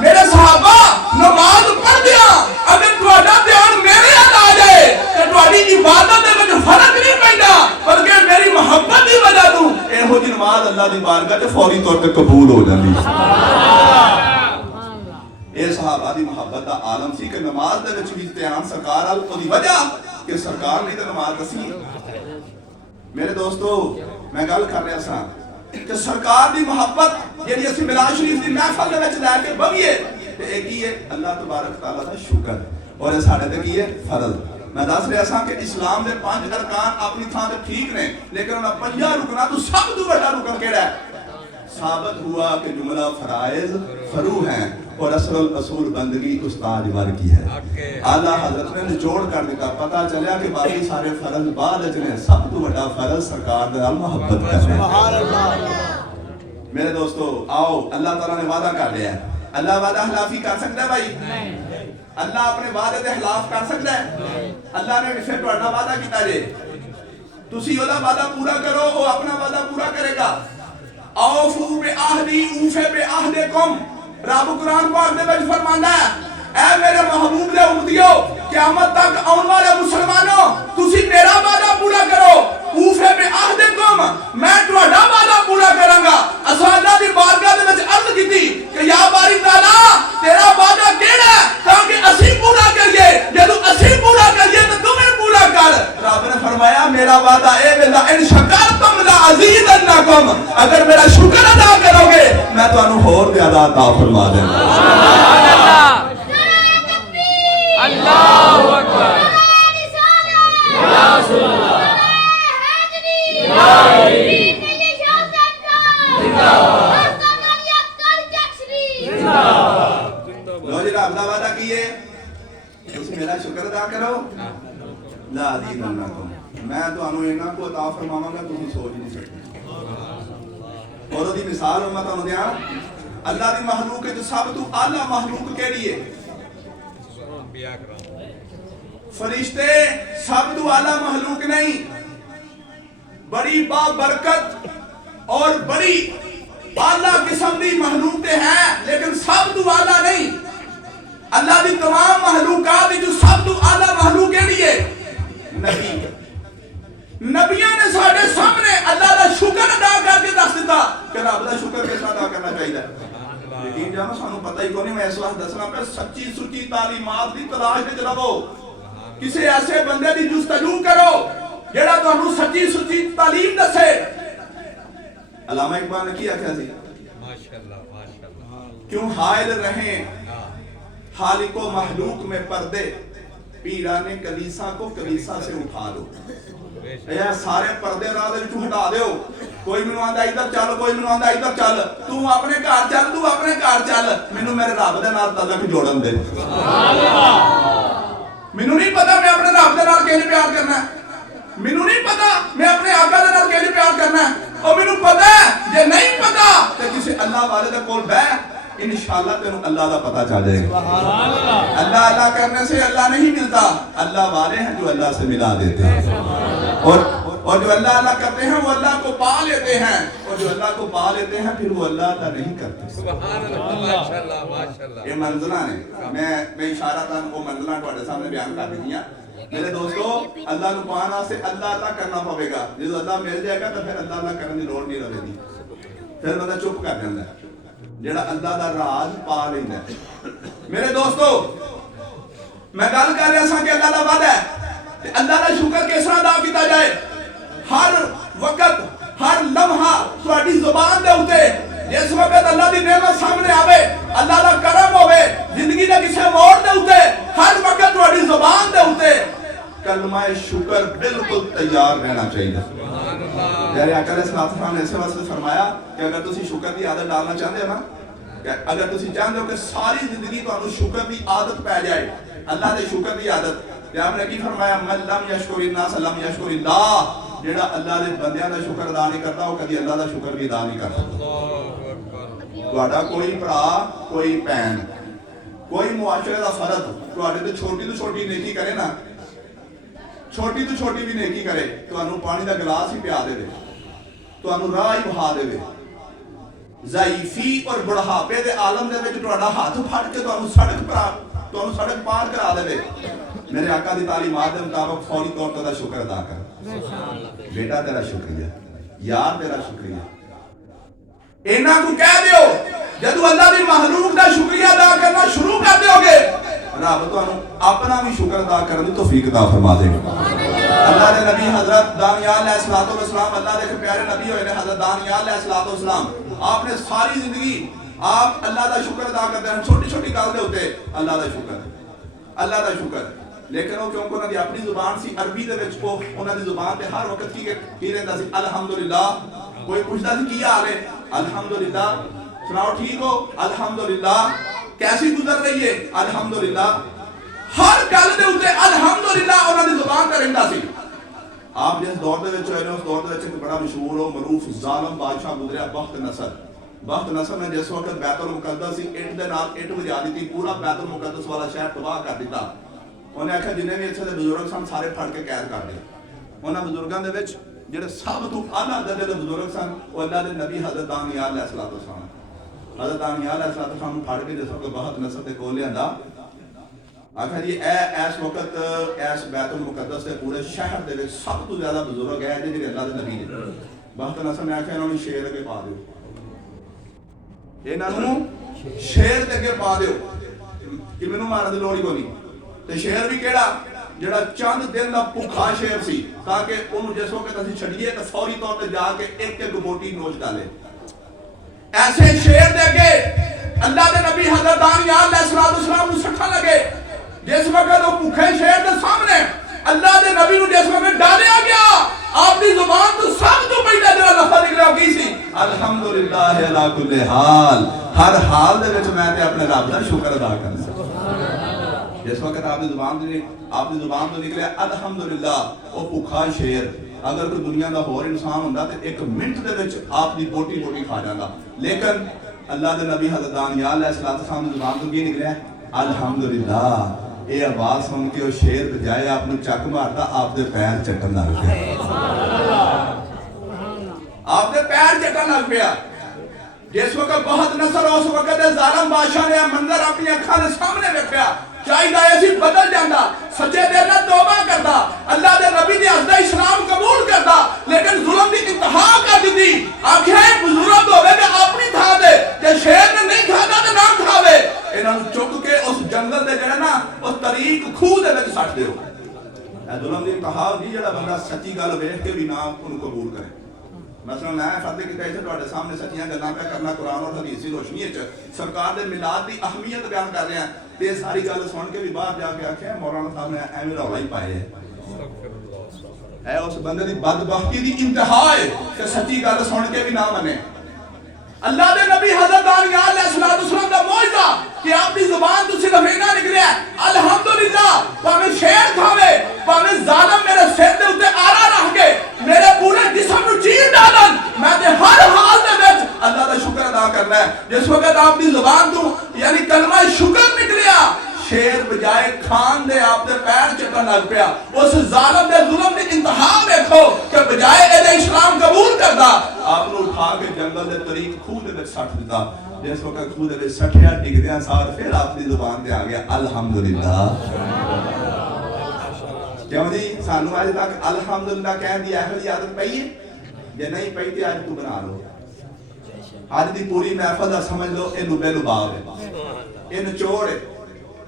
میرے صحابہ نماز پڑھدیاں اگر تہاڈا دھیان میرے ال آ جائے تے تہاڈی عبادت دے وچ فرق نہیں پیندا، بلکہ میری محبت دی وجہ تو ایہو جی نماز نماز اللہ دی بارگاہ تے فوری طور تے قبول ہو جاندی اے صحابہ دی محبت دا عالم سی کہ نماز دے وچ بھی دھیان سرکار ال دی وجہ کہ سرکار نے تے نماز دسی میرے دوستو میں گل کر رہا سا کہ سرکار دی محبت جیڑی اسی میلاد شریف دی محفل دے وچ لے کے بویے تے ایک ہی ہے اللہ تبارک تعالیٰ دا شکر اور یہ ساڑھے تے کی ہے فرض میں دس رہا سا کہ اسلام دے 5 ارکان اپنی تھان تے ٹھیک نے لیکن انہاں 5 رکنا تو سب تو بڑا رکن کیڑا ہے ثابت ہوا کہ جملہ فرائض فرو ہیں اور اصل الاصول بندگی استاد ور کی ہے اعلیٰ حضرت نے نچوڑ کر دیتا پتہ چلیا کہ باقی سارے فرض بعد اچنے سب تو بڑا فرض سرکار دے محبت کرنا میرے دوستو آؤ اللہ تعالیٰ نے وعدہ کر لیا ہے اللہ وعدہ خلافی کر سکتا ہے بھائی اللہ اپنے وعدے دے خلاف کر سکتا ہے اللہ نے پھر تہاڈا وعدہ کیتا جے تسی اودا وعدہ پورا کرو وہ اپنا وعدہ پورا کرے گا اوفو بعہدی اوفے بعہدکم رب قرآن پاک دے وچ فرماندا ہے اے میرے محبوب دے امتیو قیامت تک آن والے مسلمانوں تسی میرا وعدہ پورا کرو اوفے بعہدکم میں تہاڈا وعدہ پورا کراں گا اساں اللہ دی بارگاہ دے وچ عرض کیتی کہ یا باری تعالی تیرا وعدہ کیڑا ہے تاکہ اسی پورا کریے جدوں اسی پورا کریے تے تم پورا کر رب نے فرمایا میرا وعدہ اے ویلا ان شکرتم لازیدنکم اگر میرا شکر ادا کرو گے میں تانوں ہور زیادہ عطا فرما دیں گا اللہ اکبر یا رسول اللہ لو جی رب دا وعدہ کیے تسی میرا شکر ادا کرو لا ازیدنکم میں تانوں انہاں کو عطا فرماواں گا تسی سوچ نہیں سکتے اور دی مثال میں تانوں دیاں اللہ دی مخلوق وچ سب تو اعلی مخلوق کیڑی ہے فرشتے سب تو اعلی مخلوق نہیں بڑی بابرکت اور بڑی اعلی قسم دی مخلوق ہیں لیکن سب تو اعلی نہیں اللہ دی تمام مخلوقات جو سب تو اعلی مخلوق کیڑی ہے نبی نبیوں نے ساڈے سامنے اللہ دا شکر ادا کر کے دس دیتا کہ رب دا شکر کیسا ادا کرنا چاہیے لیکن جانا سانو پتہ ہی کوئی نہیں میں اس وقت دسنا پہ سچی سچی تعلیمات دی تلاش وچ رہو کسی ایسے بندے دی جستجو کرو جیڑا تانوں سچی سچی تعلیم دسے علامہ اقبال نے کیا کیا سی ماشاءاللہ ماشاءاللہ کیوں حائل رہیں خالق و مخلوق میں پردے پیرانے کلیسا کو کلیسا سے اٹھا دو اے سارے پردے راہ دے وچوں ہٹا دیو کوئی مینوں آندا ادھر چل کوئی مینوں آندا ادھر چل تو اپنے گھر چل تو اپنے گھر چل مینوں میرے رب دے نال تعلق جوڑن دے سبحان اللہ مینوں نہیں پتہ میں اپنے رب دے نال کیویں پیار کرنا ہے مینوں نہیں پتہ میں اپنے آقا دے نال کیویں پیار کرنا ہے اور مینوں پتہ ہے جے نہیں پتہ تے کسی اللہ والے دے کول بیٹھ انشاءاللہ تینوں اللہ دا پتہ چل جائے گا اللہ اللہ کرنے سے اللہ نہیں ملتا اللہ والے ہیں جو اللہ سے ملا دیتے ہیں اور جو اللہ اللہ کرتے ہیں وہ اللہ کو پا لیتے ہیں اور جو اللہ کو پا لیتے ہیں پھر وہ اللہ اللہ نہیں کرتے سبحان اللہ ماشاءاللہ ماشاءاللہ یہ منزلہ نے میں اشارہ تھا وہ منزلہ تھوڑے سامنے بیان کر دیا میرے دوستو اللہ نو پانا سے اللہ اللہ کرنا پڑے گا جب اللہ مل جائے گا تو پھر اللہ اللہ کرنے کی لوڑ نہیں رہے گی پھر بندہ چپ کر دینا ہے جڑا اللہ دا راز پا لیندا ہے میرے دوستو میں گل کر رہا سا کہ اللہ دا وعدہ ہے تے اللہ دا شکر کس طرح ادا کیتا جائے ہر وقت ہر لمحہ تہاڈی زبان دے اوتے جس وقت اللہ دی نعمت سامنے آوے اللہ دا کرم ہوے زندگی دے کسے موڑ دے اوتے ہر وقت تہاڈی زبان دے اوتے کلمہ شکر بالکل تیار رہنا چاہیے سبحان اللہ میرے آقا علیہ السلام نے اسے واسطے فرمایا کہ اگر تسی شکر دی عادت ڈالنا چاہتے ہو نا کہ اگر تسی چاہتے ہو کہ ساری زندگی تانوں شکر دی عادت پے جائے اللہ دے شکر دی عادت تے آپ نے کی فرمایا من لم یشکر الناس لم یشکر اللہ جیڑا اللہ دے بندیاں دا شکر ادا نہیں کرتا وہ کبھی اللہ دا شکر بھی ادا نہیں کرتا اللہ اکبر تہاڈا کوئی بھرا کوئی بہن کوئی معاشرے دا فرد تہاڈے تے چھوٹی تو چھوٹی نیکی کرے نا چھوٹی تو چھوٹی بھی نیکی کرے تو انہوں پانی دا گلاس ہی پیا دے دے تو انہوں راہ ہی بہا دے دے ضعیفی اور بڑھاپے دے عالم دے وچ تہاڈا ہاتھ پھڑ کے تو انہوں سڑک پار کرا دے دے میرے آقا دی تعلیمات دے مطابق فوری طور پر شکر ادا کر بیٹا تیرا شکریہ یار تیرا شکریہ انہاں کو کہہ دیو جدو اللہ دی مخلوق دا شکریہ ادا کرنا شروع کر دیو گے رب تانوں اپنا بھی شکر ادا کرنے دی توفیق عطا فرما دے گا اللہ دے نبی حضرت دانیال علیہ السلام اللہ دے پیارے نبی ہوئے نے حضرت دانیال علیہ السلام آپ نے ساری زندگی آپ اللہ دا شکر ادا کرتے ہیں چھوٹی چھوٹی گل دے ہوتے اللہ دا شکر لیکن وہ کیونکہ انہوں نے اپنی زبان سی عربی دے وچ کو انہوں نے زبان پہ ہر وقت کی رہتا سی الحمدللہ کوئی پوچھتا سی کیا حال ہے الحمدللہ سناؤ ٹھیک ہو الحمدللہ کیسی گزر رہی ہے الحمدللہ ہر گل دے اوتے الحمدللہ انہوں نے زبان تے رہندا سی آپ جس دور دے وچ ہوئے نے اس دور دے وچ ایک بڑا مشہور و معروف ظالم بادشاہ گزریا بخت نصر نے جس وقت بیت المقدس سی اٹ دے نال اٹ وجا دتی پورا بیت المقدس والا شہر تباہ کر دیتا انہیں آخیا جنہیں بھی اتنے دے بزرگ سن سارے پھڑ کے قید کر دے انہاں بزرگاں دے وچ جڑے سب تو اعلیٰ درجے دے بزرگ سن وہ اللہ دے نبی حضرت دانیال علیہ السلام حضرت دانیال علیہ السلام پھڑ کے جس وقت بخت نصر دے کول لیندا آخر جی اس وقت اس بیت المقدس دے پورے شہر دے وچ سب تو زیادہ بزرگ ہے جڑے اللہ دے نبی نے بخت نصر نے آخیا انہوں نے شیر اگے پا دیو انہاں نوں شیر دے اگے پا دیو کہ مینوں مارن دی لوڑ ہی کوئی نہیں تے شیر بھی کیڑا جڑا چند دن دا بھوکا شیر سی تاکہ انہوں جس وقت اسی چھڑیے تے فوری طور تے جا کے ایک ایک بوٹی نوچ ڈالے ایسے شیر دے اگے اللہ دے نبی حضرت دانیال علیہ السلام نوں سٹھا لگے جس وقت وہ بھوکے شیر دے سامنے اللہ دے نبی نوں جس وقت ڈالیا گیا آپ دی زبان تو سب تو پہلا جڑا لفظ نکلیا کی سی الحمدللہ علی کل حال ہر حال دے وچ میں تے اپنے رب دا شکر ادا کرنا جس وقت آپ دی زبان تو نکلیا الحمدللہ وہ بھوکا شیر اگر کوئی دنیا دا اور انسان ہوندا تے ایک منٹ دے وچ آپ دی بوٹی کھا جاندا لیکن اللہ دے نبی حضرت دانیال علیہ السلام دی زبان تو کی نکلیا الحمدللہ یہ آواز سن کے وہ شیر بجائے آپ نے چک مارتا آپ دے پیر چٹن لگ پیا آپ دے پیر چٹن لگ پیا جس وقت بہت نصر اس وقت ظالم بادشاہ نے منظر اپنی اکھاں دے سامنے ویکھیا چاہیے ایسی بدل جاندہ سچے دل نال توبہ کردا اللہ دے نبی دی عہد اسلام قبول کردا لیکن ظلم دی انتہا کر دتی آکھیا اے بزرگ ہوے تے اپنی تھا دے تے شیر نے نہیں کھادا تے نہ کھاوے انہاں نوں چک کے اس جنگل دے جڑا نا اس طریق کھوہ دے وچ سٹ دیو اے ظلم دی انتہا نہیں جڑا بندہ سچی گل ویکھ کے بھی نہ اونوں قبول کرے مثلا میں فاتح کی کہتے تھوڑے سامنے سچیاں گلاں پہ کرنا قرآن اور حدیث کی روشنی ہے سرکار دے میلاد دی اہمیت بیان کر رہے ہیں تے ساری گل سن کے بھی باہر جا کے آکھیا مولانا صاحب نے ایویں رولا ہی پائے ہے اس بندے دی بدبختی دی انتہا ہے کہ سچی گل سن کے بھی نہ منے اللہ دے نبی حضرت دانیال علیہ السلام دا معجزہ کہ آپ دی زبان تو صرف اینا نکلیا الحمدللہ پاویں شیر کھاوے پاویں ظالم میرے سر دے اوتے آرا رکھ کے میرے پورے جسم نوں چیر ڈالن میں تے ہر حال دے وچ اللہ دا شکر ادا کرنا ہے جس وقت آپ دی زبان تو یعنی کلمہ شکر نکلیا شیر بجائے کھان دے آپ دے پیر چٹن لگ پیا اس ظالم دے ظلم دی انتہا دیکھو کہ بجائے اے اسلام قبول کردا آپ نو اٹھا کے جنگل دے طریق کھوہ دے وچ سٹ دیتا جس وقت کھوہ دے وچ سٹیا ڈگدیاں سار پھر آپ دی زبان تے آ گیا الحمدللہ کیوں جی سانو آج تک الحمدللہ کہن دی ایہی عادت پئی ہے جے نہیں پئی تے آج تو بنا لو آج دی پوری محفل دا سمجھ لو اے لبے لباب ہے اے نچوڑ ہے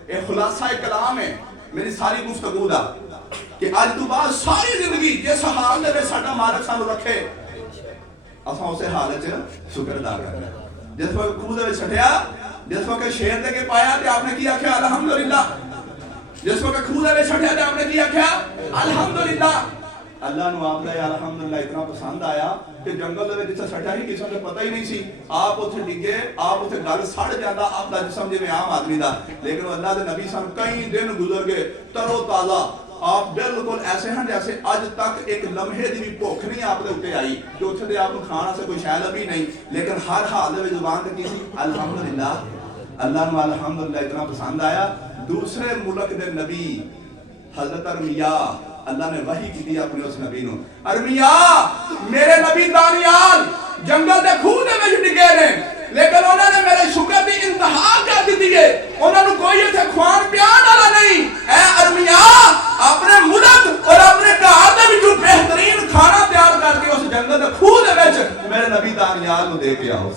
اے خلاصہ کلام ہے میری ساری گفتگو دا کہ آج تو بعد ساری زندگی جس حال دے ساڈا مالک سانو رکھے اساں اسے حالت شکر ادا کرنا جس وقت کھوہ دے سٹیا جس وقت شیر دے کے پایا تے آپ نے کی آکھیا الحمدللہ جس وقت کھوہ دے سٹیا تے آپ نے کی آکھیا الحمدللہ اللہ نو آپ دا الحمدللہ اتنا پسند آیا کہ جنگل دے وچ سٹیا ہی کسی نے پتہ ہی نہیں سی آپ اوتھے ڈگے آپ اوتھے گل سڑ جاندا آپ دا جسم جویں عام آدمی دا لیکن اللہ دے نبی سن کئی دن گزر گئے تر و تازہ آپ بالکل ایسے ہیں جیسے آج تک ایک لمحے دی بھی بھوک نہیں آپ دے اوتے آئی کہ اوتھے دے آپ کھانا سے کوئی شاید ابھی نہیں لیکن ہر حال دے زبان تے کی سی الحمدللہ اللہ نو الحمدللہ اتنا پسند آیا دوسرے ملک دے نبی حضرت ارمیا اللہ نے وحی کی دی اپنے اس نبی نو ارمیا میرے نبی دانیال جنگل دے کھوہ دے وچ ڈگے نے لیکن انہوں نے میرے شکر دی انتہا کر دیتی ہے انہوں نے کوئی ایسے خوان پیان والا نہیں اے ارمیا اپنے ملک اور اپنے گھر دے وچوں بہترین کھانا تیار کر کے اس جنگل دے کھوہ دے وچ میرے نبی دانیال نو دے کے آؤ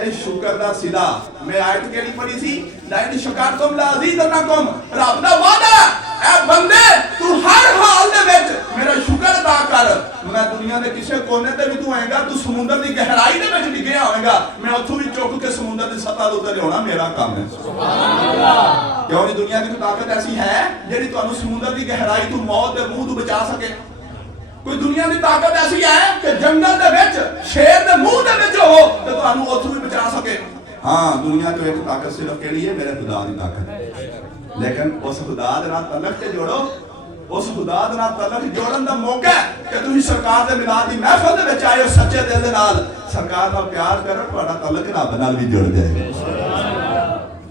تھوڑے شکر دا صدا میں آیت کیڑی پڑھی سی لئن شکرتم لازیدنکم رب دا وعدہ اے بندے تو ہر حال دے وچ میرا شکر ادا کر میں دنیا دے کسے کونے تے بھی تو آئے گا تو سمندر دی گہرائی دے وچ ڈگیا ہوئے گا میں اتھوں بھی چوک کے سمندر دی سطح دے اوتے لے میرا کام ہے سبحان اللہ کیوں نہیں دنیا دی طاقت ایسی ہے جڑی تانوں سمندر دی گہرائی تو موت دے منہ تو بچا سکے کوئی دنیا دی طاقت ایسی ہے کہ جنگل دے وچ شیر دے منہ دے وچ ہو تے تانوں اتھوں بھی بچا سکے ہاں دنیا تو ایک طاقت صرف کیڑی ہے میرے خدا دی طاقت لیکن اس خدا دے نال تعلق تے جوڑو اس خدا دے نال تعلق جوڑن دا موقع ہے کہ تسی سرکار دے میلاد دی محفل دے وچ آئے ہو سچے دل دے نال سرکار نال پیار کرو تہاڈا تعلق رب نال بھی جڑ جائے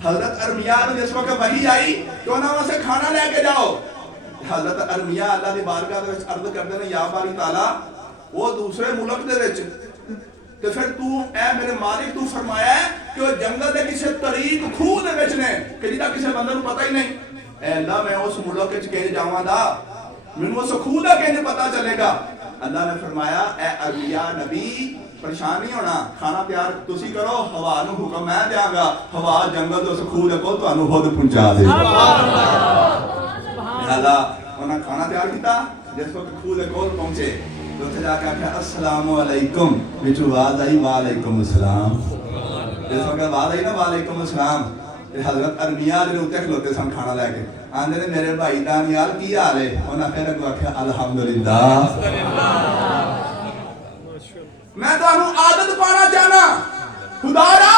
حضرت ارمیا نے جس وقت وحی آئی کہ انہاں واسطے کھانا لے کے جاؤ حضرت ارمیا اللہ دی بارگاہ دے وچ عرض کردے نے یا باری تعالی وہ دوسرے ملک دے وچ تے پھر تو اے میرے مالک تو فرمایا ہے کہ وہ جنگل دے کسے طریق کھوہ دے وچ نے کہ جدا کسے بندے نوں پتہ ہی نہیں اے اللہ میں اس ملک وچ کہیں جاواں دا مینوں اس کھوہ دا کہیں پتہ چلے گا اللہ نے فرمایا اے ارمیا نبی پریشان نہیں ہونا کھانا تیار تسی کرو ہوا نو حکم میں دیاں گا ہوا جنگل دے اس کھوہ دے کول تانوں خود پہنچا دے سبحان اللہ اللہ انہاں کھانا تیار کیتا جس وقت کھوہ دے کول پہنچے تو اتنے جا کے کہا السلام علیکم بچو آواز آئی وعلیکم السلام جس وقت آواز آئی نا وعلیکم السلام حضرت ارمیا جنہیں اتنے کھلوتے سن کھانا لے کے آندھے نے میرے بھائی دانیال کی حال ہے انہاں پھر اگو آکھیا الحمدللہ میں تو انہوں عادت پانا چاہنا خدا را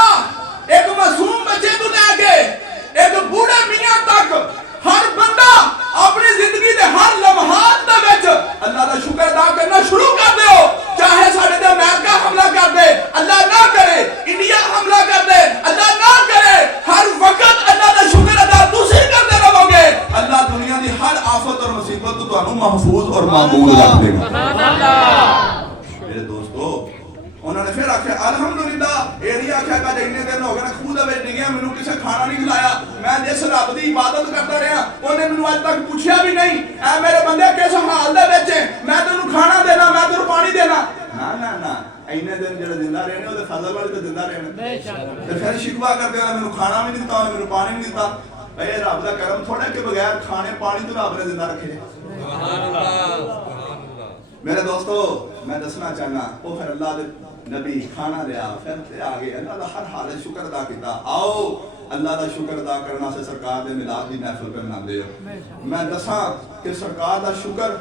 ایک معصوم بچے تو لے کے ایک بوڑھے میاں تک ہر بندہ اپنی زندگی دے ہر لمحات دے وچ اللہ دا شکر ادا کرنا شروع کر دے ہو چاہے ساڈے تے امریکہ حملہ کر دے اللہ نہ کرے انڈیا حملہ کر دے اللہ نہ کرے ہر وقت اللہ دا شکر ادا تسی کرتے رہو گے اللہ دنیا دی ہر آفت اور مصیبت تو تانوں محفوظ اور معمول رکھ دے گا سبحان اللہ میرے دوستو انہوں نے پھر آکھیا الحمدللہ ایڑی آکھیا کہ جننے دن ہو گئے نا خود وچ ڈگیا مینوں کسے کھانا نہیں کھلایا میں جس رب دی عبادت کرتا رہا اونے مینوں اج تک پوچھیا بھی نہیں اے میرے بندے کس حال دے وچ میں تینوں کھانا دینا میں تینوں پانی دینا نا نا نا اینے دن جڑے زندہ رہنے او تے فضل والے تے زندہ رہنے بے شک تے پھر شکوا کرتے ہیں مینوں کھانا بھی نہیں دتا مینوں پانی نہیں دتا اے رب دا کرم تھوڑا کہ بغیر کھانے پانی تو رب نے زندہ رکھے سبحان اللہ میرے دوستو میں دسنا چاہنا وہ پھر اللہ دے نبی کھانا دیا پھر آگے اللہ دا ہر حال شکر ادا کیتا آؤ اللہ دا شکر ادا کرنا سے سرکار دے میلاد دی محفل پہ مناندے ہو میں دساں کہ سرکار دا شکر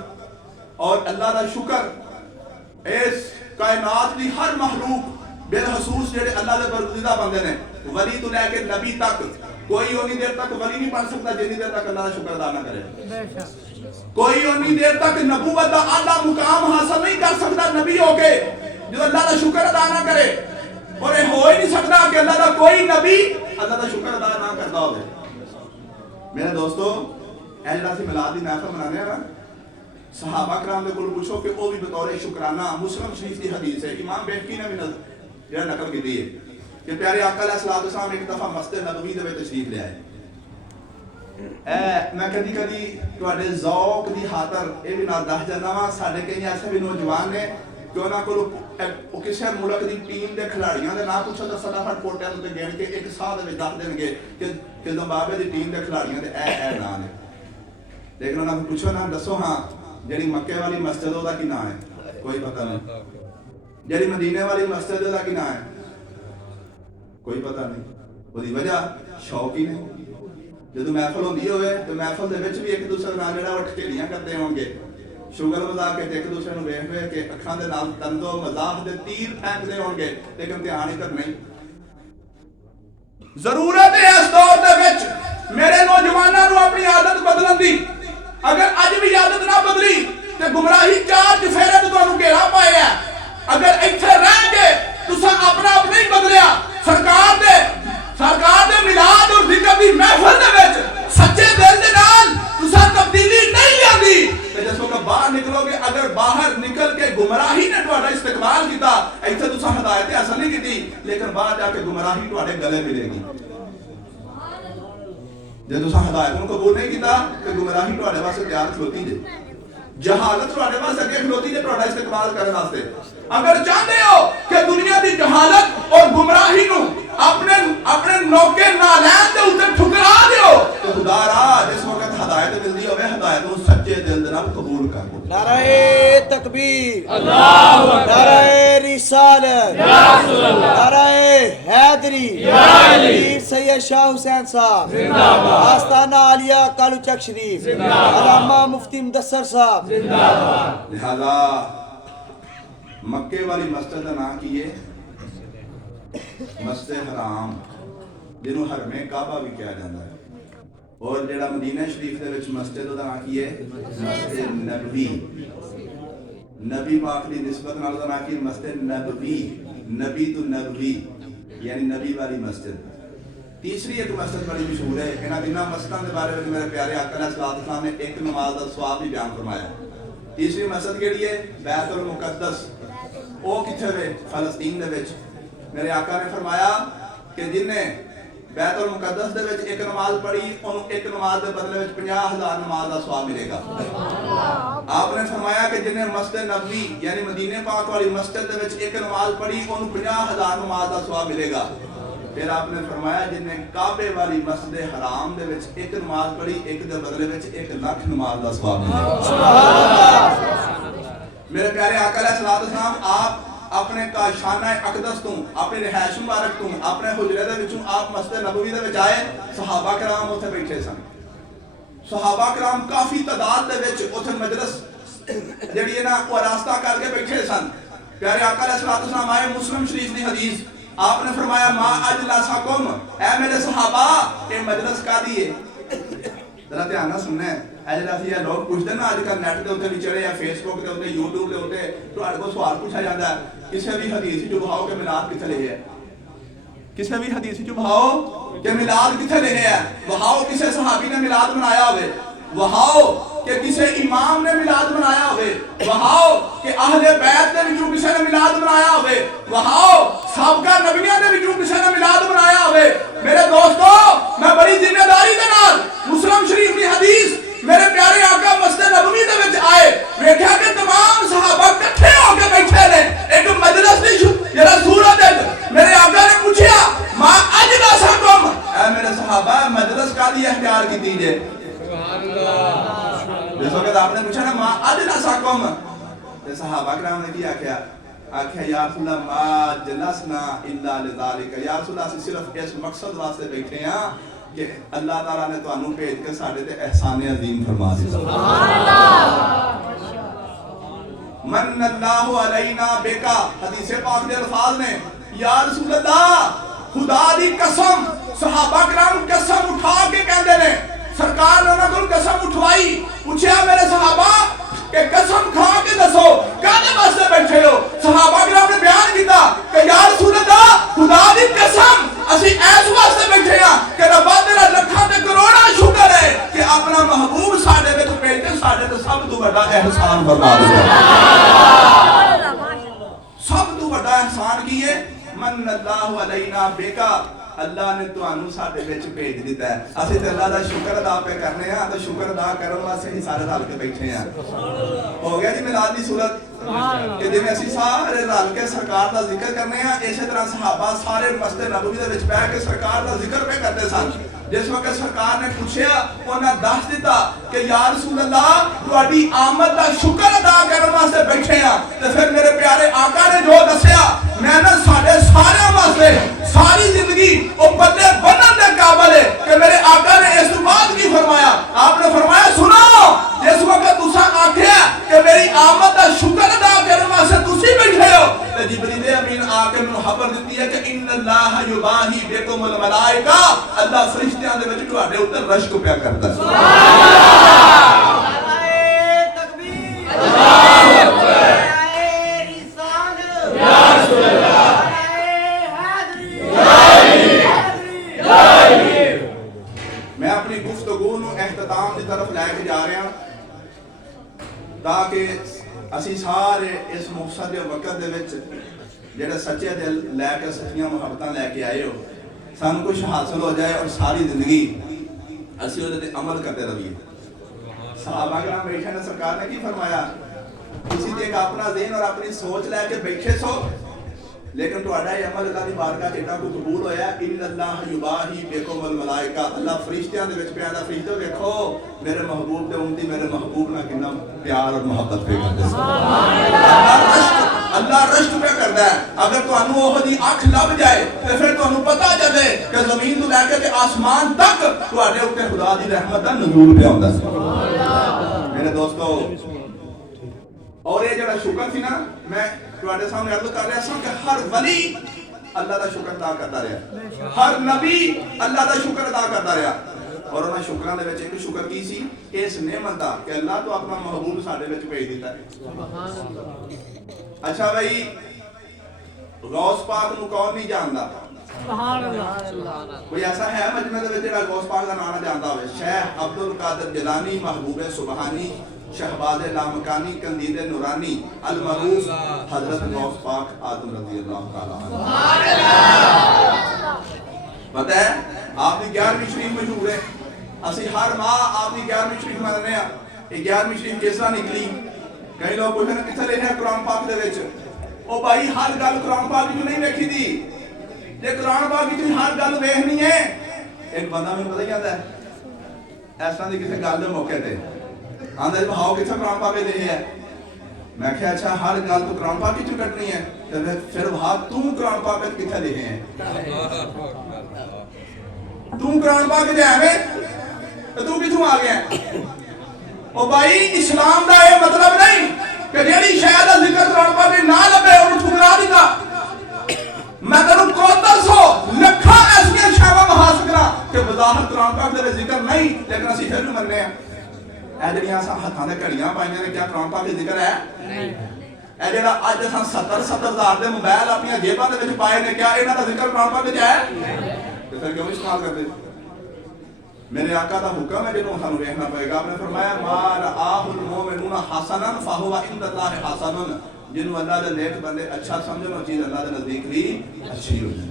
اور اللہ دا شکر اس کائنات دی ہر مخلوق بالخصوص جڑے اللہ دے برگزیدہ بندے نے ولی تو لے کے نبی تک کوئی اونی دیر تک ولی نہیں بن سکتا جتنی دیر تک اللہ دا شکر ادا نہ کرے کوئی اونی دیر تک نبوت دا اعلیٰ مقام حاصل نہیں کر سکتا نبی ہو کے جو اللہ دا شکر ادا نہ کرے اور یہ ہو ہی نہیں سکتا کہ اللہ دا کوئی نبی اللہ دا شکر ادا نہ کرتا ہوگے میرے دوستو اے جڑا سی میلاد دی محفل منانے ہیں نا صحابہ کرام دے کول پوچھو کہ وہ بھی بطور شکرانہ مسلم شریف کی حدیث ہے امام بیہقی نے بھی نقل کی دی ہے کہ پیارے آقا علیہ السلام ایک دفعہ مسجد نبوی دے وچ تشریف لے آئے میں کدی کدی تواڈے ذوق دی خاطر اے بھی نال دس جانا وا ساڈے کئی ایسے بھی نوجوان نے کہ انہاں کول کسے ملک دی ٹیم دے کھلاڑیاں دے نام پوچھو تے فٹافٹ پورٹل تے گن کے ایک سال دے وچ دس دین گے کہ زمبابوے دی ٹیم دے کھلاڑیاں دے اے نام نے لیکن انہاں کو پوچھو نا دسو ہاں جڑی مکے والی مسجد دا کی نام ہے کوئی پتہ نہیں جڑی مدینے والی مسجد دا کی نام ہے کوئی پتہ نہیں اودی وجہ شوق ہی نہیں جدو محفل ہوندی ہوئے تو محفل دے وچ بھی ایک دوسرے نال جڑا اٹھ کے لیاں کرتے ہون گے شغل مذاق کے ایک دوسرے نوں ویکھ ویکھ کے اکھاں دے نال تندو مزاح دے تیر پھینکدے ہون گے لیکن دھیان ہی کر نہیں ضرورت ہے اس دور دے وچ میرے نوجواناں نوں اپنی عادت بدلن دی اگر اج بھی عادت نہ بدلی تے گمراہی چار چفیرے تے تانوں گھیرا پایا اگر ایتھے رہ کے تساں اپنا آپ نہیں بدلیا سرکار دے میلاد اور ذکر دی محفل دے وچ سچے دل دے نال تساں تبدیلی نہیں آندی تے جس وقت باہر نکلو گے اگر باہر نکل کے گمراہی نے تہاڈا استقبال کیتا ایتھے تساں ہدایت حاصل نہیں کیتی لیکن باہر جا کے گمراہی تہاڈے گلے ملے گی جے تساں ہدایت نوں قبول نہیں کیتا تے گمراہی تہاڈے واسطے تیار کھلوتی جے جہالت تہاڈے واسطے اگے کھلوتی جے تہاڈا استقبال کرن واسطے اگر چاہتے ہو کہ دنیا دی جہالت اور گمراہی نو اپنے نوکے نالین دے اوتے ٹھکرا دیو تو خدا را جس وقت ہدایت ملدی ہوئے ہدایت نو سچے دل دے نال قبول کر لو. نعرہ تکبیر، اللہ اکبر، نعرہ رسالت، یا رسول اللہ، نعرہ حیدری، یا علی، پیر سید شاہ حسین صاحب زندہ باد، آستانہ عالیہ کالو چک شریف زندہ باد، علامہ مفتی مدثر صاحب زندہ باد. لہذا مکے والی مسجد کا نام کی ہے مسجد حرام جنہوں حرم کعبہ بھی کہا جاتا ہے. اور جڑا مدینہ شریف دے وچ مسجد دا نام کی ہے مسجد نبوی. نبی پاک دی نسبت نال دا نام کی مسجد نبوی. نبی تو نبوی یعنی نبی والی مسجد. تیسری ایک مسجد بڑی مشہور ہے. انہاں دنوں مسجداں دے بارے وچ میرے پیارے آقا علیہ الصلوۃ والسلام نے ایک نماز دا ثواب بھی بیان فرمایا. تیسری مسجد کیڑی ہے؟ بیت المقدس. او کتھے وے؟ فلسطین دے وچ. میرے آقا نے فرمایا کہ جن نے بیت المقدس دے وچ ایک نماز پڑھی انہوں ایک نماز دے بدلے وچ 50,000 نماز دا ثواب ملے گا. آپ نے فرمایا کہ جن نے مسجد نبوی یعنی مدینے پاک والی مسجد دے وچ ایک نماز پڑھی انہوں 50,000 نماز دا ثواب ملے گا. پھر آپ نے فرمایا جن نے کعبے والی مسجد حرام دے وچ ایک نماز پڑھی ایک دے بدلے وچ 1,00,000 نماز دا ثواب ملے گا. میرے پیارے آقا علیہ الصلوۃ والسلام آپ اپنے کاشانہ اقدس تو اپنے رہائش مبارک تو اپنے حجرے دے وچوں آپ مسجد نبوی دے وچ آئے. صحابہ کرام اوتھے بیٹھے سن. صحابہ کرام کافی تعداد دے وچ اوتھے مجلس جڑی ہے نا او راستہ کر کے بیٹھے سن. پیارے آقا علیہ الصلوۃ والسلام آئے. مسلم شریف دی حدیث آپ نے فرمایا ما اجلسکم، اے میرے صحابہ یہ مجلس کا دیئے. ذرا دھیان نال سننا ہے. ایجلاسی ہے لوگ پوچھتے ہیں نا آج کل نیٹ دے اوتے وچڑے یا فیس بک دے اوتے یوٹیوب دے اوتے تہاڈے کول سوال پوچھا جاندا ہے کسے بھی حدیث جو بہاؤ کہ میلاد کتھے لکھیا ہے. کسے بھی حدیث جو بہاؤ کہ میلاد کتھے لکھیا ہے. بہاؤ کسے صحابی نے میلاد منایا ہوئے. بہاؤ کہ کسے امام نے میلاد منایا ہوئے. بہاؤ کہ اہل بیت دے وچوں کسے نے میلاد منایا ہوئے. بہاؤ سابقہ نبیاں دے وچوں کسے نے میلاد منایا ہوئے. میرے دوستو میں بڑی ذمہ داری دے نال مسلم شریف کی حدیث میرے پیارے آقا مسجد نبوی دے وچ آئے. ویکھیا کہ تمام صحابہ اکٹھے ہو کے بیٹھے نے ایک مجلس دی جڑا صورت ہے. میرے آقا نے پوچھیا ما اجلسکم، اے میرے صحابہ مجلس کا دی اختیار کیتی جے. سبحان اللہ. جس وقت آپ نے پوچھا نا ما اجلسکم تے صحابہ کرام نے کیا کیا آکھیا یا رسول اللہ ما جلسنا الا لذالک. یا رسول اللہ اسی صرف اس مقصد واسطے بیٹھے ہیں کہ اللہ تعالیٰ نے تو انہوں بھیج کے ساڑھے تے احسان عظیم فرما دی. سبحان اللہ. من اللہ علینا بیکا حدیث پاک دے الفاظ نے یا رسول اللہ خدا دی قسم. صحابہ کرام قسم اٹھا کے کہندے نے سرکار نے انہوں کو قسم اٹھوائی. پوچھیا میرے صحابہ کہ قسم کھا کے دسو کہنے واسطے بیٹھے ہو. صحابہ کرام نے بیان کیتا کہ یا رسول اللہ خدا دی قسم اسی ایس واسطے بیٹھے ہیں کہ ربا تیرا لکھاں تے کروڑاں شکر ہے کہ اپنا محبوب ساڈے وچ بھیج کے ساڈے تے سب تو بڑا احسان فرما دتا. سب تو بڑا احسان کی ہے من اللہ علینا بیکا. اللہ نے تو انو ساڈے وچ بھیج دیتا ہے. اسی تے اللہ دا شکر ادا پہ کرنے ہیں تے شکر ادا کرن واسطے ہی سارے رل کے بیٹھے ہیں. ہو گیا جی میلاد دی صورت کہ جی میں اسی سارے رل کے سرکار دا ذکر کرنے ہیں. اسی طرح صحابہ سارے مسجد نبوی دے وچ بیٹھ کے سرکار دا ذکر پہ کرتے سن. جس وقت سرکار نے پوچھیا انہاں دس دیتا کہ یا رسول اللہ تہاڈی آمد دا شکر ادا کرن واسطے بیٹھے ہیں. تے پھر میرے پیارے آقا نے جو دسیا میں نے ساڈے سارے واسطے ساری زندگی او پلے بنن دے قابل ہے کہ میرے آقا نے اس بات کی فرمایا. آپ نے فرمایا سنو جس وقت تساں آکھیا کہ میری آمد دا شکر ادا کرن واسطے تسی بیٹھے ہو تے جبریل امین آ کے مینوں خبر دتی ہے کہ ان اللہ یباہی بکم الملائکہ. اللہ فرشتیاں دے وچ تہاڈے اوپر رشک پیا کردا ہے. سبحان اللہ. نعرہ تکبیر، اللہ اکبر، نعرہ رسالت، یا رسول اللہ، نعرہ حیدری. میں اپنی گفتگو نو اختتام کی طرف لے کے جا رہا ہوں تاکہ اسی سارے اس مقصد وقت دے وچ جڑے سچے دل لے کے سچیاں محبتاں لے کے آئے ہو سانو کچھ حاصل ہو جائے اور ساری زندگی اسی اودے تے عمل کرتے رہیے. صحابہ کرام بیٹھے نے سرکار نے کی فرمایا ਤੁਸੀਂ ਤੇ ਇੱਕ ਆਪਣਾ ਜ਼ਿਹਨ ਔਰ ਆਪਣੀ ਸੋਚ ਲੈ ਕੇ ਬੈਠੇ ਸੋ, لیکن تو اڈائی عمل اللہ دی بارگاہ چیٹا کو قبول ہویا ہے ان اللہ یباہی بیکم والملائکہ اللہ فرشتیاں دے وچ پیادا فرشتوں دیکھو میرے محبوب دے امتی میرے محبوب نہ کتنا پیار اور محبت پہ کرتے ہیں اللہ رشت پہ کرتا ہے اگر تو انو وہ دی آنکھ لب جائے تو پھر تو انو پتا جائے کہ زمین تو لے کے آسمان تک تو اڈے اوپر خدا دی رحمت دا نزول پہ ہوتا ہے میرے دوستو اور یہ جڑا شکر تھی نا میں تواڈے سامنے عرض کر رہا ہوں کہ ہر ولی اللہ دا شکر ادا کرتا رہا ہر نبی اللہ دا شکر ادا کرتا رہا اور انہاں شکراں دے وچ ایک شکر کی سی اس نعمت دا کہ اللہ تو اپنا محبوب ساڈے وچ بھیج دیتا ہے سبحان اللہ اچھا بھائی غوث پاک نو کون نہیں جاندا سبحان اللہ کوئی ایسا ہے مجمع دے وچ جڑا غوث پاک دا نام جاندا ہوے شیخ عبد القادر جیلانی محبوب سبحانی شہباز لامکانی کندید نورانی المعروف حضرت غوث پاک آدم رضی اللہ تعالیٰ عنہ پتہ ہے آپ کی 11ویں شریف مشہور ہے اسی ہر ماہ آپ کی 11ویں شریف میں رہنے ہیں یہ 11ویں شریف کس طرح نکلی کئی لوگ پوچھتے ہیں کتنے لے ہیں قرآن پاک دے وچ او بھائی ہر گل قرآن پاک جو نہیں ویکھی دی یہ قرآن پاک کی ہر گل ویکھنی ہے ایک بندہ میں پتہ کیا ہے ایسا دی کسی گل دے موقع تے آندھے بھاؤ کتھا قرآن پاک دے ہے میں کہا اچھا ہر گل تو قرآن پاک کی چو کٹنی ہے پھر بھاؤ تم قرآن پاک کتھا دے ہیں تم قرآن پاک دے ہیں تو کتھوں آ گیا او بھائی اسلام دا یہ مطلب نہیں کہ جیڑی شاید ذکر قرآن پاک نے نہ لبے انہوں ٹھکرا دیتا میں تنوں کوتر سو لکھا ایسے شاہوہ محاس کرا کہ بظاہر قرآن پاک دے ذکر نہیں لیکن اسی پھر بھی مرنے ہیں اے جڑیاں سا ہتھاں دے گھڑیاں پائیاں نے کیا قرآن پاک دے ذکر ہے نہیں اے جڑا اج اساں 70 ہزار دے موبائل اپنی جیباں دے وچ پائے نے کیا انہاں دا ذکر قرآن پاک وچ ہے تے پھر کیوں استعمال کرتے میرے آقا دا حکم ہے جنوں سانوں ویکھنا پائے گا آپ نے فرمایا ما رآہ المؤمنون حسنا فهو عند الله حسن جنوں اللہ دے نیک بندے اچھا سمجھن وہ چیز اللہ دے نزدیک بھی اچھی ہو جائے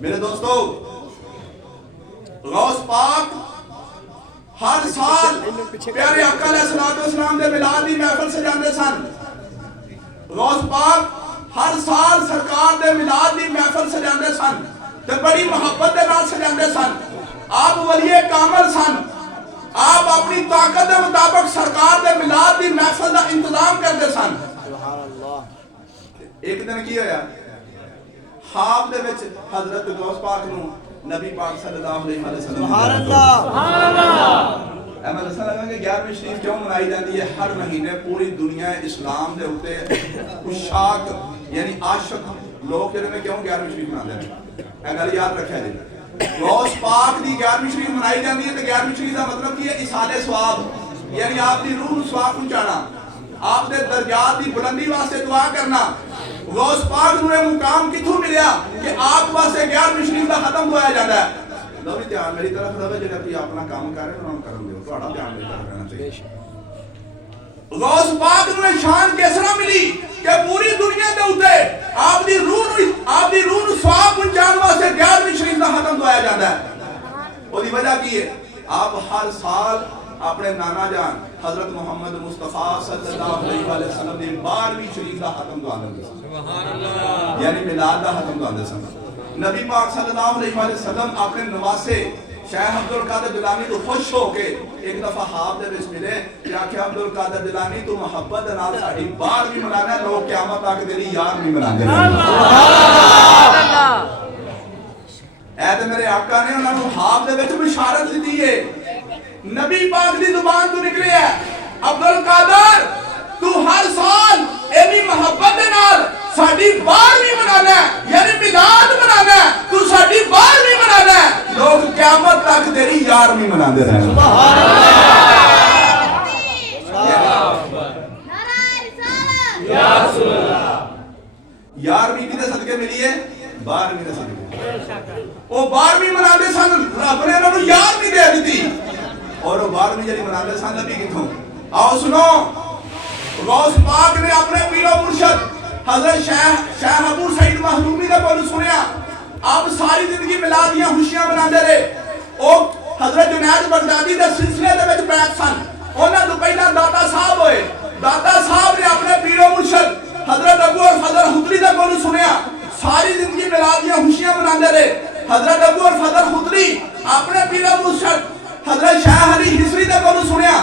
میرے دوستو غوث پاک ہر سال پیارے آقا علیہ السلام دے میلاد دی محفل سجاندے سن غوث پاک ہر سال سرکار دے میلاد دی محفل سجاندے سن تے بڑی محبت دے نال سجاندے سن آپ ولی کامل سن آپ اپنی طاقت دے مطابق سرکار دے میلاد دی محفل دا انتظام کرتے سن ایک دن کی ہویا خواب دے وچ حضرت غوث پاک نو نبی پاک صلی اللہ علیہ وسلم سبحان اللہ میں دسنا لگا کہ 11ویں شریف کیوں منائی جاتی ہے ہر مہینے پوری دنیا اسلام دے ہوتے عشاق یعنی عاشق لوگ جڑے نے کیوں 11ویں شریف مناتے ہیں اے گل یاد رکھیا جائے غوث پاک دی 11ویں شریف منائی جاتی ہے تے 11ویں شریف دا مطلب کی ہے ایصال ثواب یعنی آپ دی روح نوں ثواب پہنچانا آپ دے درجات دی بلندی واسطے دعا کرنا غوث پاک نوں مقام کتھوں ملیا کہ آپ واسطے 11ویں شریف دا ختم ہویا جاندا ہے لو بھی دھیان میری طرف رہے جڑا کوئی اپنا کام کر رہے انہاں کرن دیو تہاڈا دھیان میری طرف رہنا چاہیے غوث پاک نوں شان کس طرح ملی کہ پوری دنیا دے اوتے آپ دی روح نوں ثواب پہنچان واسطے 11ویں شریف دا ختم ہویا جاندا ہے اودی وجہ کی ہے آپ ہر سال اپنے نانا جان حضرت محمد مصطفیٰ صلی اللہ علیہ وسلم نے 12ویں شریف دا ختم دعاندے سن سبحان اللہ یعنی میلاد دا ختم دعاندے سن نبی پاک صلی اللہ علیہ وسلم اپنے نواسے شیخ عبد القادر جیلانی تو خوش ہو کے ایک دفعہ خواب دے وچ ملے کہ کہ عبد القادر جیلانی تو محبت نال ساڈی 12ویں منانا ہے لوگ قیامت تک تیری 11ویں مناندے رہن سبحان اللہ اے تے میرے آقا نے انہاں نوں خواب دے وچ بشارت دتی ہے نبی پاک دی زبان تو نکلے ہے عبد القادر تو ہر سال ایویں محبت دے نال ساڈی 12ویں منانا ہے یعنی میلاد منانا ہے تو ساڈی 12ویں منانا ہے لوگ قیامت تک تیری 11ویں مناندے رہن سبحان اللہ نعرہ رسالت یا رسول اللہ 11ویں کدے صدقے ملی ہے 12ویں دے صدقے او 12ویں مناندے سن رب نے انہاں نوں 11ویں دے دتی اور وہ 12ویں جڑی مناندے سن نبی کتھوں آؤ سنو غوث پاک نے اپنے پیر و مرشد حضرت شیخ ابو سعید مخدومی دے کولوں سنیا آپ ساری زندگی میلادیاں خوشیاں مناندے رہے او حضرت جنید بغدادی دے سلسلے دے وچ بیٹھ سن انہاں تو پہلا داتا صاحب ہوئے داتا صاحب نے اپنے پیر و مرشد حضرت ابو اور فضل خضری دا کولو سنیا ساری زندگی میلاد دیاں خوشیاں مناندے رہے حضرت ابو اور فضل خضری اپنے پیر و مرشد حضرت شاہ علی حسری دا کولو سنیا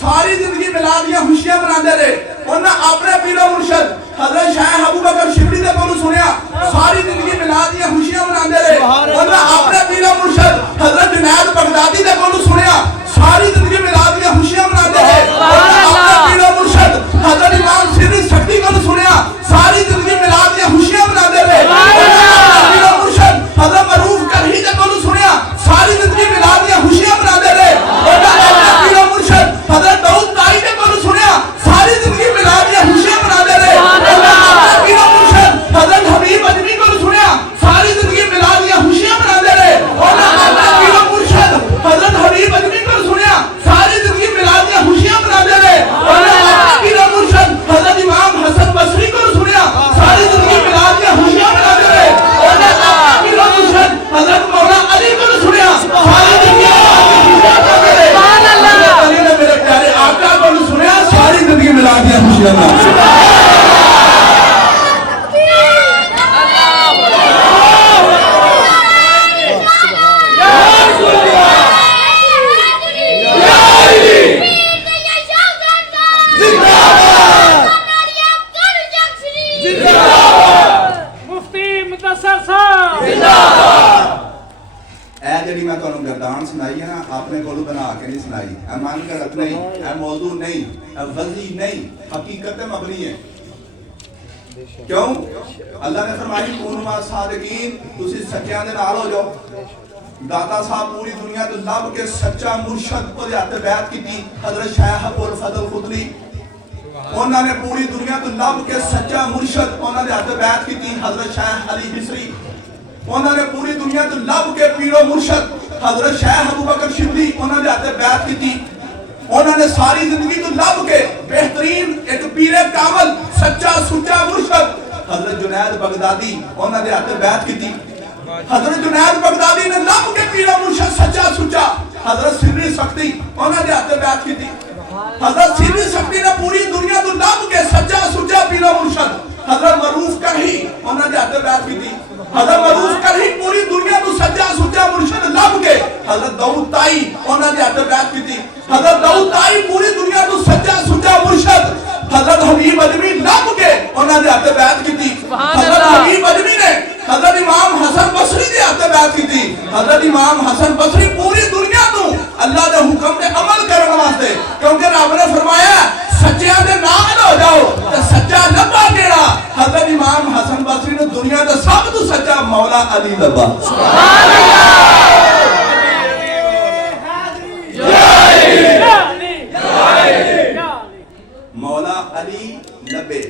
ساری زندگی میلاد دیاں خوشیاں مناندے رہے انہاں اپنے پیر و مرشد حضرت شاہ ابو بکر شبلی دا کولو سنیا ساری زندگی میلاد دیاں خوشیاں مناندے رہے انہاں اپنے پیر و مرشد حضرت جنید بغدادی دا کولو سنیا ساری زندگی میلاد دیاں خوشیاں مناندے رہے انہاں اپنے پیر و مرشد حضرت امام سری سکتی کولو سنیا ساری زندگی میلاد دیاں خوشیاں مناندے رہے انہاں پیر و مرشد حضرت معروف کرہی دا کولو سنیا ساری زندگی میلاد دیاں خوشیاں مناندے رہے انہاں اپنے پیر و مرشد حضرت داؤد تائی دا کولو سنیا ساری زندگی میلاد دیاں خوشیاں مناندے رہے انہاں اپنے پیر و مرشد حضرت حبیب اجمی کولو سنیا ساری زندگی میلاد دیاں خوشیاں مناندے رہے انہاں اپنے پیر و مرشد حضرت حبیب اجمی کولو سنیا ساری زندگی میلاد دیاں خوشیاں مناندے رہے انہاں اپنے پیر و مرشد حضرت امام حسن بصری کولو سنیا ساری زندگی میلاد دیاں خوشیاں مناندے رہے انہاں اپنے پیر و مرشد حضرت مولا علی کولو سنیا ساری زندگی میلاد دیاں خوشیاں مناندے رہے سبحان اللہ علی نے میرے پیارے آقا کولو سنیا ساری زندگی میلاد دیاں خوشیاں مناندے رہے جڑی میں تانوں گردان سنائی ہے نا اپنے کولو بنا کے نہیں سنائی اے من گھڑت نہیں اے موضوع نہیں اے وضعی نہیں حقیقت مبنی ہے کیوں اللہ نے فرمائی کونوا مع صادقین تسی سچیاں دے نال ہو جاؤ داتا صاحب پوری دنیا تو لب کے سچا مرشد کو ہاتھ بیعت کیتی حضرت شاہ ابو الفضل خضری انہوں نے پوری دنیا تو لب کے سچا مرشد انہوں نے ہاتھ بیعت کیتی حضرت شاہ علی حسری انہوں نے پوری دنیا تو لب کے پیر و مرشد حضرت شاہ ابو بکر شبلی انہوں نے آتے بیعت کی تھی انہوں نے ساری زندگی تو لب کے بہترین ایک پیر کامل سچا سچا مرشد حضرت جنید بغدادی انہوں نے آتے بیعت کی تھی حضرت جنید بغدادی نے لب کے پیر و مرشد سچا سچا حضرت سری سکتی انہوں نے آتے بیعت کی تھی حضرت سری سکتی نے پوری دنیا تو لب کے سچا سچا پیر و مرشد حضرت معروف کرہی انہوں نے آتے بیعت کی تھی حضرت معروف کرہی پوری دنیا تو سچا سچا مرشد لب کے حضرت داؤد تائی انہوں نے آتے بیعت کی تھی حضرت داؤد تائی پوری دنیا تو سچا سچا مرشد حضرت حبیب اجمی لب کے انہوں نے آتے بیعت کی تھی حضرت حبیب اجمی نے حضرت امام حسن بصری نے آتے بیعت کی تھی حضرت امام حسن بصری پوری دنیا تو اللہ دے حکم دے عمل کرنے واسطے کیونکہ رب نے فرمایا سچیاں دے نال ہو جاؤ تے سچا لبا کیڑا حضرت امام حسن بصری نے دنیا دا سب تو سچا مولا علی لبا سبحان اللہ مولا علی لبے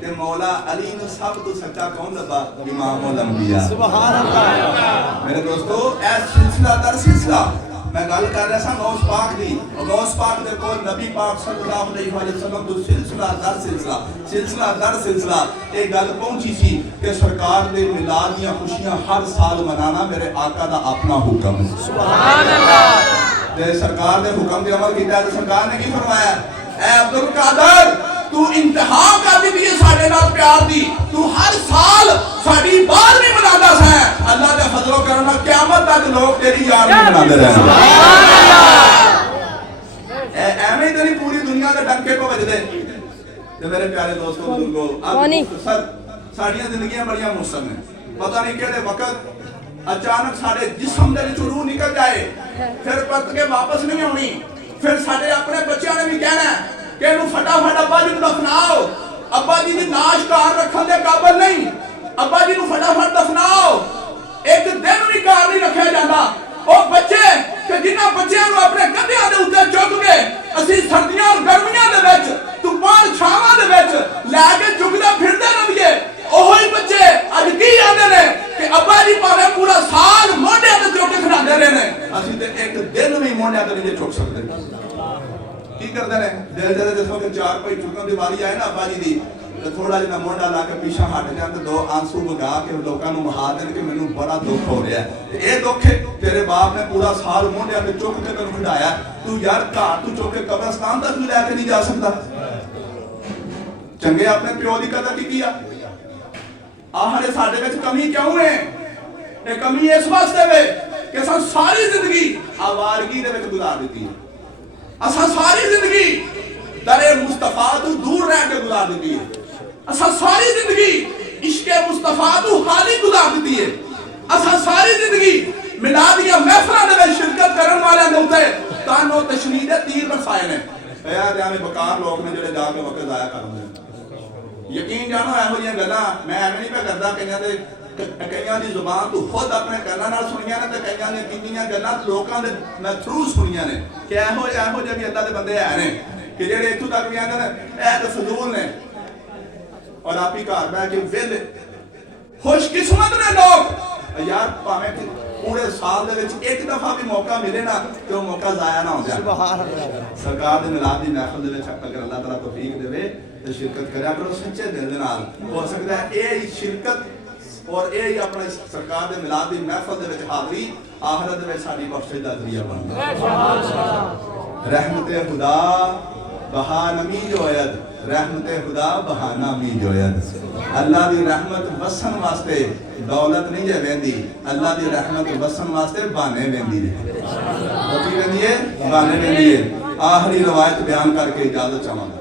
تے مولا علی نے سب تو سچا کون لبا امام الانبیاء سبحان اللہ میرے دوستو اے سلسلہ در سلسلہ میں گل کر رہا سا غوث پاک دی غوث پاک دے کول نبی پاک صلی اللہ علیہ وسلم تو سلسلہ در سلسلہ ایک گل پہنچی سی کہ سرکار دے میلاد دیاں خوشیاں ہر سال منانا میرے آقا دا اپنا حکم ہے سبحان اللہ تے سرکار دے حکم دے عمل کیتا ہے سرکار نے کی فرمایا اے عبد القادر تو انتہا کر دی ساڈے نال پیار دی تو ہر سال ساڈی بار نہیں منادا سا اللہ دے فضل و کرم نال قیامت تک لوگ تیری یاد نہیں مناندے رہن سبحان اللہ ایویں تیری پوری دنیا دے ڈنکے کو وجدے تے میرے پیارے دوستو بزرگو اب ساڈیاں زندگیاں بڑیاں موسم ہیں پتہ نہیں کیڑے وقت اچانک ساڈے جسم دے وچوں روح نکل جائے پھر پرت کے واپس نہیں آنی پھر ساڈے اپنے بچیاں نے بھی کہنا ہے کہ انہوں فٹافٹ ابا جی کو دفناؤ ابا جی دی ناش کار رکھن دے قابل نہیں ابا جی کو فٹافٹ دفناؤ ایک دن بھی کار نہیں رکھا جاتا وہ بچے کہ جنہاں بچیاں نو اپنے کندھیاں دے اوتے چک کے اسی سردیاں اور گرمیاں دے وچ طوفان چھاواں دے وچ لے کے چکدے پھردے رہیے اوہی بچے اج کی آندے نے کہ ابا جی پاوے پورا سال موڈے تے چک کے کھڑاندے رہے نے اسی تے ایک دن بھی موڈے تے نہیں چک سکدے کی کردے نے دل دل دسو کہ چار کوئی چکن دی واری آئے نا ابا جی دی تے تھوڑا جنا مونڈا لا کے پیچھے ہٹ جان تے دو آنسو بگا کے لوکاں نوں مہا دین کہ مینوں بڑا دکھ ہو رہا ہے تے اے دکھ تیرے باپ نے پورا سال مونڈے تے چک کے تینوں کھڑایا تو یار گھر تو چک کے قبرستان تک لے کے نہیں جا سکتا ਚੰਗੇ ਆਪਣੇ ਪਿਓ ਦੀ ਕਦਰ ਕੀਤੀ ਆ। ਆਹੜੇ ਸਾਡੇ ਵਿੱਚ ਕਮੀ ਕਿਉਂ ਹੈ? ਇਹ ਕਮੀ ਇਸ ਵਾਸਤੇ ਵੇ ਕਿ ਸਾਨੂੰ ਸਾਰੀ ਜ਼ਿੰਦਗੀ ਆਵਾਰਗੀ ਦੇ ਵਿੱਚ ਗੁਜ਼ਾਰ ਦਿੱਤੀ ਹੈ। ਅਸਾਂ ਸਾਰੀ ਜ਼ਿੰਦਗੀ ਦਰੇ ਮੁਸਤਫਾ ਤੋਂ ਦੂਰ ਰਹਿ ਕੇ ਗੁਜ਼ਾਰ ਦਿੱਤੀ ਹੈ। ਅਸਾਂ ਸਾਰੀ ਜ਼ਿੰਦਗੀ ਇਸ਼ਕੇ ਮੁਸਤਫਾ ਤੋਂ ਹਾਲੀ ਗੁਜ਼ਾਰ ਦਿੱਤੀ ਹੈ। ਅਸਾਂ ਸਾਰੀ ਜ਼ਿੰਦਗੀ ਮਿਲਾਦੀਆਂ ਮਹਿਫਲਾਂ ਦੇ ਵਿੱਚ ਸ਼ਿਰਕਤ ਕਰਨ ਵਾਲਿਆਂ ਦੇ ਉੱਤੇ ਤਾਨੋ ਤਸ਼ਨੀਦ ਦੇ ਤੀਰ ਬਰਸਾਏ ਨੇ। ਇਹ ਜਾਨੇ ਬੇਕਾਰ ਲੋਕ ਨੇ ਜਿਹੜੇ ਜਾ ਕੇ ਵਕਤ ਜ਼ਾਇਆ ਕਰਦੇ ਨੇ। ਯਕੀਨ ਜਾਣੋ ਇਹੋ ਜਿਹੀਆਂ ਗੱਲਾਂ ਮੈਂ ਐਵੇਂ ਨਹੀਂ ਪਿਆ ਕਰਦਾ, ਕਈਆਂ ਦੀ ਜ਼ੁਬਾਨ ਤੋਂ ਖੁਦ ਆਪਣੇ ਕੰਨਾਂ ਨਾਲ ਸੁਣੀਆਂ ਨੇ, ਤੇ ਕਈਆਂ ਨੇ ਕਿੰਨੀਆਂ ਗੱਲਾਂ ਲੋਕਾਂ ਦੇ ਮੈਂ ਥਰੂ ਸੁਣੀਆਂ ਨੇ ਕਿ ਇਹੋ ਜਿਹੇ ਵੀ ਅੱਲਾ ਦੇ ਬੰਦੇ ਹੈ ਨੇ ਕਿ ਜਿਹੜੇ ਇੱਥੋਂ ਤੱਕ ਵੀ ਆਉਂਦੇ ਨੇ ਇਹ ਤਾਂ ਫਜ਼ੂਲ ਨੇ, ਔਰ ਆਪ ਹੀ ਘਰ ਬਹਿ ਕੇ ਵਿਹਲੇ। ਖੁਸ਼ਕਿਸਮਤ ਨੇ ਲੋਕ ਯਾਰ, ਭਾਵੇਂ ਕਿ ਪੂਰੇ ਸਾਲ ਦੇ ਵਿੱਚ ਇੱਕ ਦਫਾ ਵੀ ਮੌਕਾ ਮਿਲੇ ਨਾ ਤੇ ਉਹ ਮੌਕਾ ਜ਼ਾਇਆ ਨਾ ਹੋ ਜਾਏ। ਸੁਭਾਨ ਅੱਲਾਹ। ਸਰਕਾਰ ਦੇ ਮਿਲਾਦ ਦੀ ਮਹਿਫਲ ਦੇ ਵਿੱਚ ਅਗਰ ਅੱਲਾਹ ਤਾਲਾ ਤੌਫੀਕ ਦੇਵੇ ਤੇ ਸ਼ਿਰਕਤ ਕਰਿਆ ਕਰੋ ਸੱਚੇ ਦਿਲ ਦੇ ਨਾਲ। ਹੋ ਸਕਦਾ ਹੈ ਇਹ ਸ਼ਿਰਕਤ ਔਰ ਇਹ ਹੀ ਆਪਣੇ ਸਰਕਾਰ ਦੇ ਮਿਲਾਦ ਦੀ ਮਹਿਫਲ ਦੇ ਵਿੱਚ ਹਾਜ਼ਰੀ ਆਖਰਤ ਦੇ ਵਿੱਚ ਸਾਡੀ ਬਖਸ਼ਿਸ਼ ਦਾ ਜ਼ਰੀਆ ਬਣ ਜਾਏ। ਰਹਿਮਤ ਖੁਦਾ ਬਹਾਨਮੀ ਜੋਇਦ, ਰਹਿਮਤ ਖੁਦਾ ਬਹਾਨਾਮੀ ਜੋਇਦ। ਅੱਲਾਹ ਦੀ ਰਹਿਮਤ ਵਸਣ ਵਾਸਤੇ ਦੌਲਤ ਨਹੀਂ ਜੇ ਵਹਿੰਦੀ, ਅੱਲਾਹ ਦੀ ਰਹਿਮਤ ਵਸਣ ਵਾਸਤੇ ਬਹਾਨੇ ਵਹਿੰਦੀ ਹੈ। ਕੀ ਵਹਿੰਦੀ ਹੈ? ਬਹਾਨੇ ਵਹਿੰਦੀ ਹੈ। ਆਖਰੀ ਰਵਾਇਤ ਬਿਆਨ ਕਰਕੇ ਇਜਾਜ਼ਤ ਚਾਹਾਂਗਾ,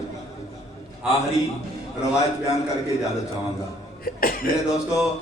ਆਖਰੀ ਰਵਾਇਤ ਬਿਆਨ ਕਰਕੇ ਇਜਾਜ਼ਤ ਚਾਹਾਂਗਾ। ਮੇਰੇ ਦੋਸਤੋ,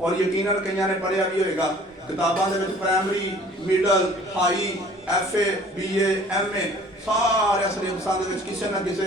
ਔਰ ਯਕੀਨਨ ਕਈਆਂ ਨੇ ਪੜ੍ਹਿਆ ਵੀ ਹੋਏਗਾ। ਕਿਤਾਬਾਂ ਦੇ ਵਿੱਚ primary, middle, high, FA, BA, MA ਸਾਰੇ ਸਿਲੇਬਸਾਂ ਦੇ ਵਿੱਚ ਕਿਸੇ ਨਾ ਕਿਸੇ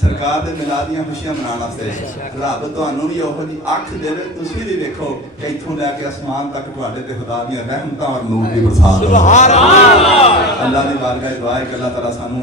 ਸਰਕਾਰ ਦੇ ਮਿਲਾਦ ਦੀਆਂ ਖੁਸ਼ੀਆਂ ਮਨਾਉਣ ਵਾਸਤੇ ਰੱਬ ਤੁਹਾਨੂੰ ਵੀ ਉਹੋ ਜਿਹੀ ਅੱਖ ਦੇਵੇ, ਤੁਸੀਂ ਵੀ ਵੇਖੋ ਕਿ ਇੱਥੋਂ ਲੈ ਕੇ ਅਸਮਾਨ ਤੱਕ ਤੁਹਾਡੇ ਤੇ ਖੁਦਾ ਦੀਆਂ ਰਹਿਮਤਾਂ ਔਰ ਨੂਰ ਦੀ ਬਰਸਾਤ ਸੁਭਾਨ ਅੱਲਾਹ। ਅੱਲਾਹ ਦੀ ਬਾਰਗਾਹ ਦੁਆ ਹੈ ਕਿ ਅੱਲਾਹ ਤਾਲਾ ਸਾਨੂੰ